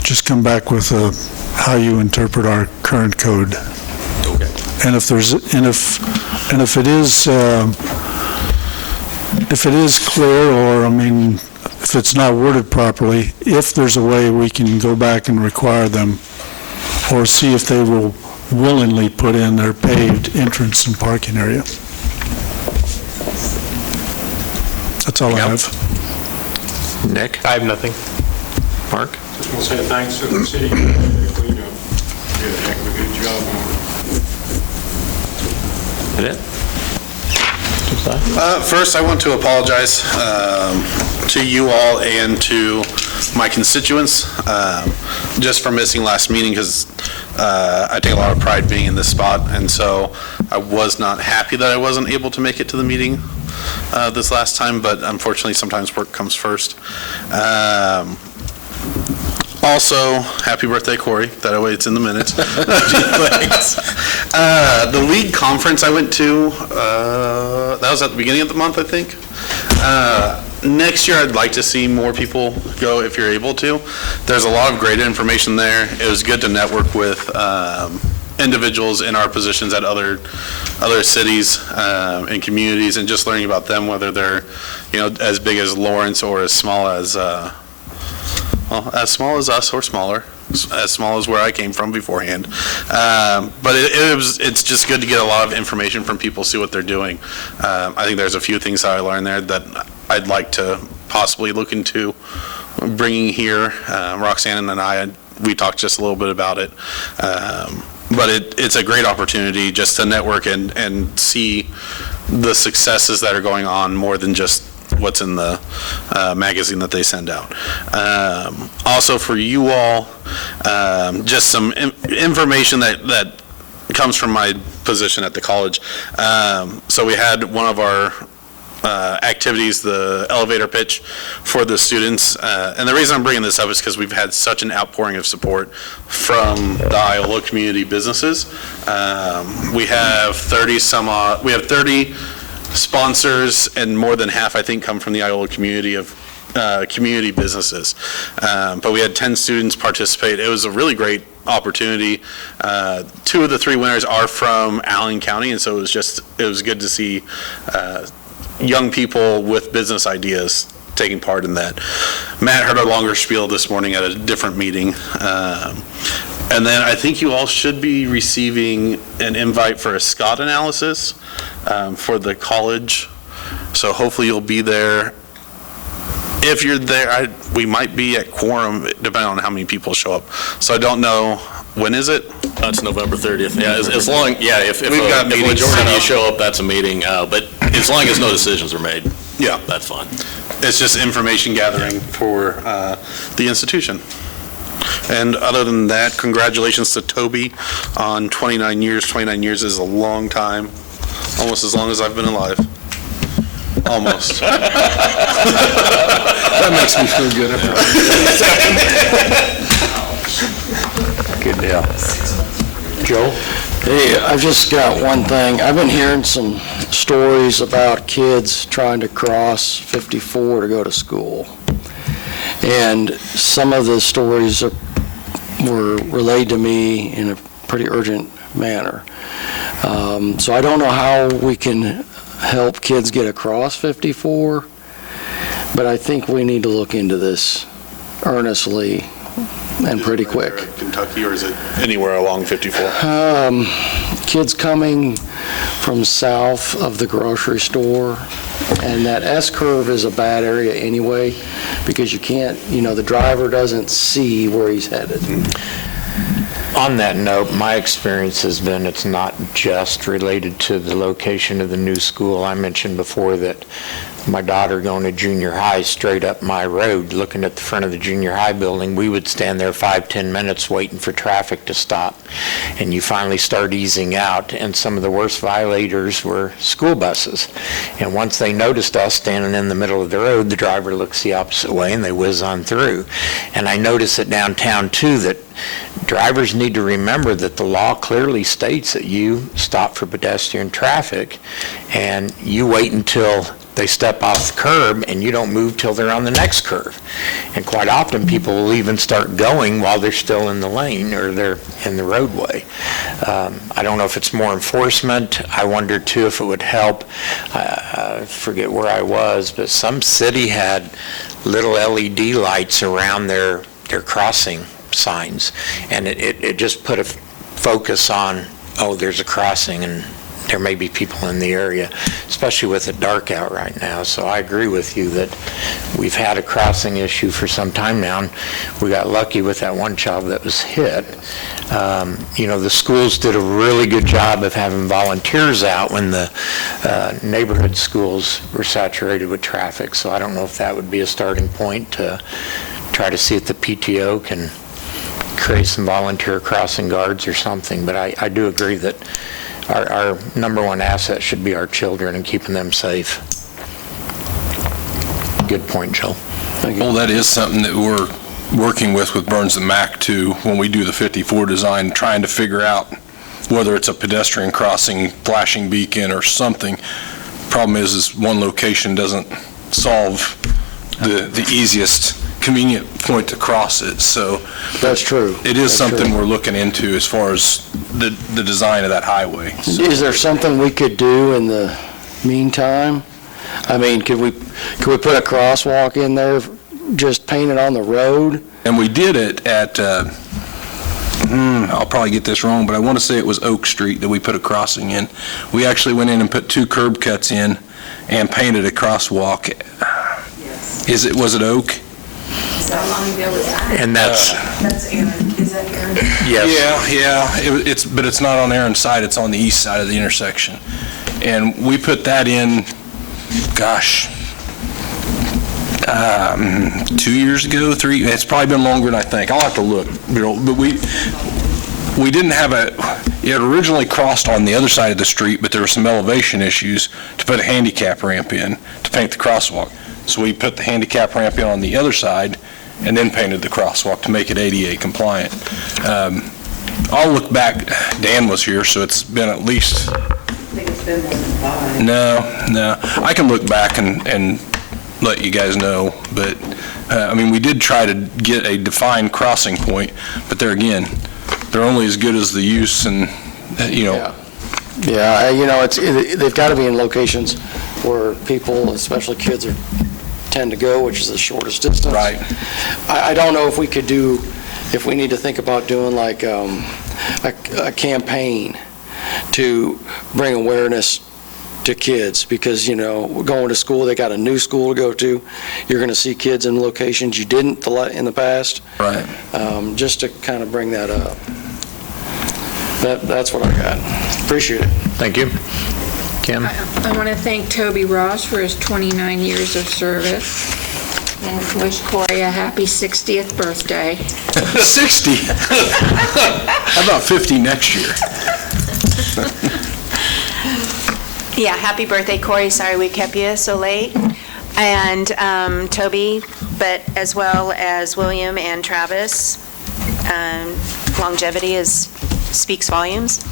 Just come back with how you interpret our current code. Okay. And if it is clear, or if it's not worded properly, if there's a way we can go back and require them, or see if they will willingly put in their paved entrance and parking area. That's all I have. Nick? I have nothing. Mark? Just want to say thanks to the city. They did a heck of a good job on it. That it? First, I want to apologize to you all and to my constituents just for missing last meeting, because I take a lot of pride being in this spot, and so I was not happy that I wasn't able to make it to the meeting this last time, but unfortunately, sometimes work comes first. Also, happy birthday, Corey. That way it's in the minutes. The league conference I went to, that was at the beginning of the month, I think. Next year, I'd like to see more people go if you're able to. There's a lot of great information there. It was good to network with individuals in our positions at other cities and communities, and just learning about them, whether they're as big as Lawrence or as small as as small as us or smaller, as small as where I came from beforehand. But it's just good to get a lot of information from people, see what they're doing. I think there's a few things that I learned there that I'd like to possibly look into bringing here. Roxanne and I, we talked just a little bit about it. But it's a great opportunity just to network and see the successes that are going on, more than just what's in the magazine that they send out. Also for you all, just some information that comes from my position at the college. So we had one of our activities, the elevator pitch for the students. And the reason I'm bringing this up is because we've had such an outpouring of support from the Iola community businesses. We have 30 sponsors, and more than half, I think, come from the Iola community of community businesses. But we had 10 students participate. It was a really great opportunity. 2 of the 3 winners are from Allen County, and so it was good to see young people with business ideas taking part in that. Matt heard a longer spiel this morning at a different meeting. And then I think you all should be receiving an invite for a SCOT analysis for the college. So hopefully you'll be there. If you're there, we might be at quorum, depending on how many people show up. So I don't know, when is it? That's November 30th. Yeah, as long, if We've got a meetings majority of set you up. show up, that's a meeting. But as long as no decisions are made, Yeah. that's fine. It's just information gathering for the institution. And other than that, congratulations to Toby on 29 years. 29 years is a long time, almost as long as I've been alive. Almost. That makes me feel good. Good deal. Joe? Hey, I've just got one thing. I've been hearing some stories about kids trying to cross 54 to go to school. And some of the stories were relayed to me in a pretty urgent manner. So I don't know how we can help kids get across 54, but I think we need to look into this earnestly and pretty quick. Kentucky, or is it anywhere along 54? Kids coming from south of the grocery store, and that S-curve is a bad area anyway, because you can't, the driver doesn't see where he's headed. On that note, my experience has been it's not just related to the location of the new school. I mentioned before that my daughter going to junior high, straight up my road, looking at the front of the junior high building, we would stand there 5-10 minutes waiting for traffic to stop. And you finally start easing out, and some of the worst violators were school buses. And once they noticed us standing in the middle of the road, the driver looks the opposite way and they whiz on through. And I notice it downtown too, that drivers need to remember that the law clearly states that you stop for pedestrian traffic and you wait until they step off the curb and you don't move till they're on the next curve. And quite often people will even start going while they're still in the lane or they're in the roadway. I don't know if it's more enforcement. I wonder too if it would help. I forget where I was, but some city had little LED lights around their crossing signs, and it just put a focus on, oh, there's a crossing and there may be people in the area, especially with it dark out right now. So I agree with you that we've had a crossing issue for some time now, and we got lucky with that one child that was hit. The schools did a really good job of having volunteers out when the neighborhood schools were saturated with traffic, so I don't know if that would be a starting point to try to see if the PTO can create some volunteer crossing guards or something. But I do agree that our number one asset should be our children and keeping them safe. Good point, Joe. Well, that is something that we're working with Burns and Mac too, when we do the 54 design, trying to figure out whether it's a pedestrian crossing, flashing beacon or something. Problem is one location doesn't solve the easiest convenient point to cross it, so. That's true. It is That's something true. we're looking into as far as the design of that highway. Is there something we could do in the meantime? I mean, could we put a crosswalk in there, just painted on the road? And we did it at, I'll probably get this wrong, but I want to say it was Oak Street that we put a crossing in. We actually went in and put 2 curb cuts in and painted a crosswalk. Yes. Was it Oak? How long ago was that? And that's, That's Aaron. Is that Aaron? yes. Yeah, but it's not on Aaron's side, it's on the east side of the intersection. And we put that in, gosh, 2 years ago, it's probably been longer than I think. I'll have to look, but we didn't have it had originally crossed on the other side of the street, but there were some elevation issues to put a handicap ramp in to paint the crosswalk. So we put the handicap ramp in on the other side and then painted the crosswalk to make it ADA compliant. I'll look back, Dan was here, so it's been at least... I think it's been more than 5. No. I can look back and let you guys know, but, we did try to get a defined crossing point, but there again, they're only as good as the use and, Yeah, they've got to be in locations where people, especially kids, tend to go, which is the shortest distance. Right. I don't know if we need to think about doing like a campaign to bring awareness to kids, because, going to school, they got a new school to go to. You're going to see kids in locations you didn't in the past. Right. Just to kind of bring that up. That's what I got. Appreciate it. Thank you. Kim? I want to thank Toby Ross for his 29 years of service and wish Corey a happy 60th birthday. 60? How about 50 next year? Yeah, happy birthday, Corey. Sorry we kept you so late. And Toby, but as well as William and Travis. Longevity speaks volumes.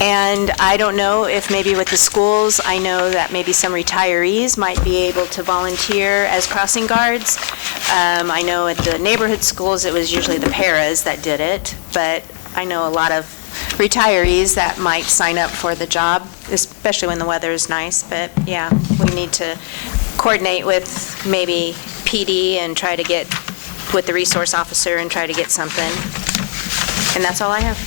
And I don't know if maybe with the schools, I know that maybe some retirees might be able to volunteer as crossing guards. I know at the neighborhood schools, it was usually the paras that did it, but I know a lot of retirees that might sign up for the job, especially when the weather is nice. But yeah, we need to coordinate with maybe PD and try to get with the resource officer and try to get something. And that's all I have.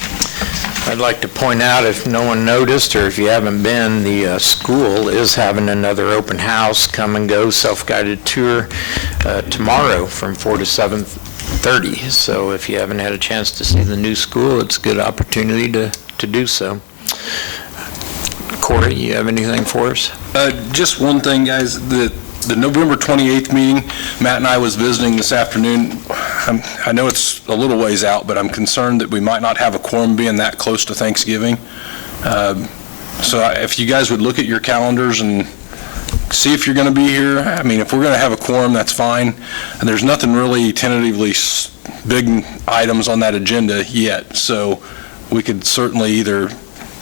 I'd like to point out, if no one noticed, or if you haven't been, the school is having another open house, come and go, self-guided tour tomorrow from 4 to 7:30. So if you haven't had a chance to see the new school, it's a good opportunity to do so. Corey, you have anything for us? Just one thing, guys. The November 28th meeting, Matt and I was visiting this afternoon. I know it's a little ways out, but I'm concerned that we might not have a quorum being that close to Thanksgiving. So if you guys would look at your calendars and see if you're going to be here. If we're going to have a quorum, that's fine. And there's nothing really tentatively big items on that agenda yet. So we could certainly either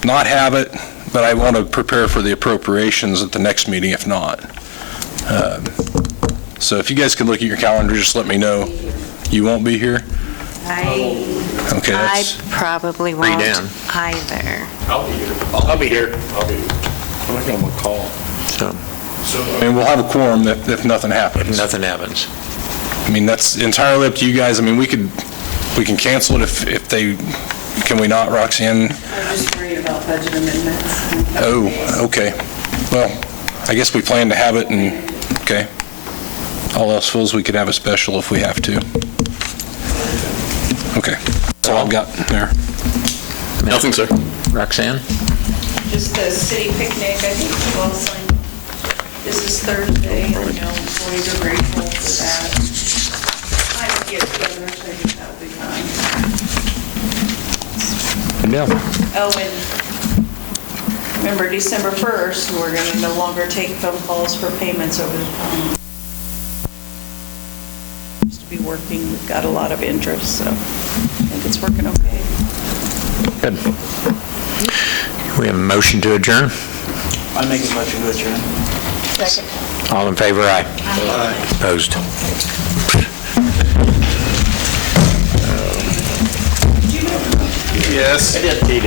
not have it, but I want to prepare for the appropriations at the next meeting if not. So if you guys could look at your calendar, just let me know. You won't be here? Okay, I probably won't down. either. I'll be here. I'll be here. I'm not going to call. So, We'll have a quorum if nothing happens. if nothing happens. That's entirely up to you guys. We can cancel it if they, can we not, Roxanne? I'm just worried about budget amendments. Oh, okay. Well, I guess we plan to have it okay. All else fails, we could have a special if we have to. Okay, that's all I've got there. Nothing, sir. Roxanne? Just the city picnic, I think we've all signed. This is Thursday, and employees are grateful for that. I would get together, so I think that would be fine. Good deal. Oh, and remember, December 1st, we're going to no longer take phone calls for payments over the phone. To be working, we've got a lot of interest, so I think it's working okay. Good. We have a motion to adjourn. I make a motion to adjourn. Second. All in favor, aye. Opposed? Yes. He did.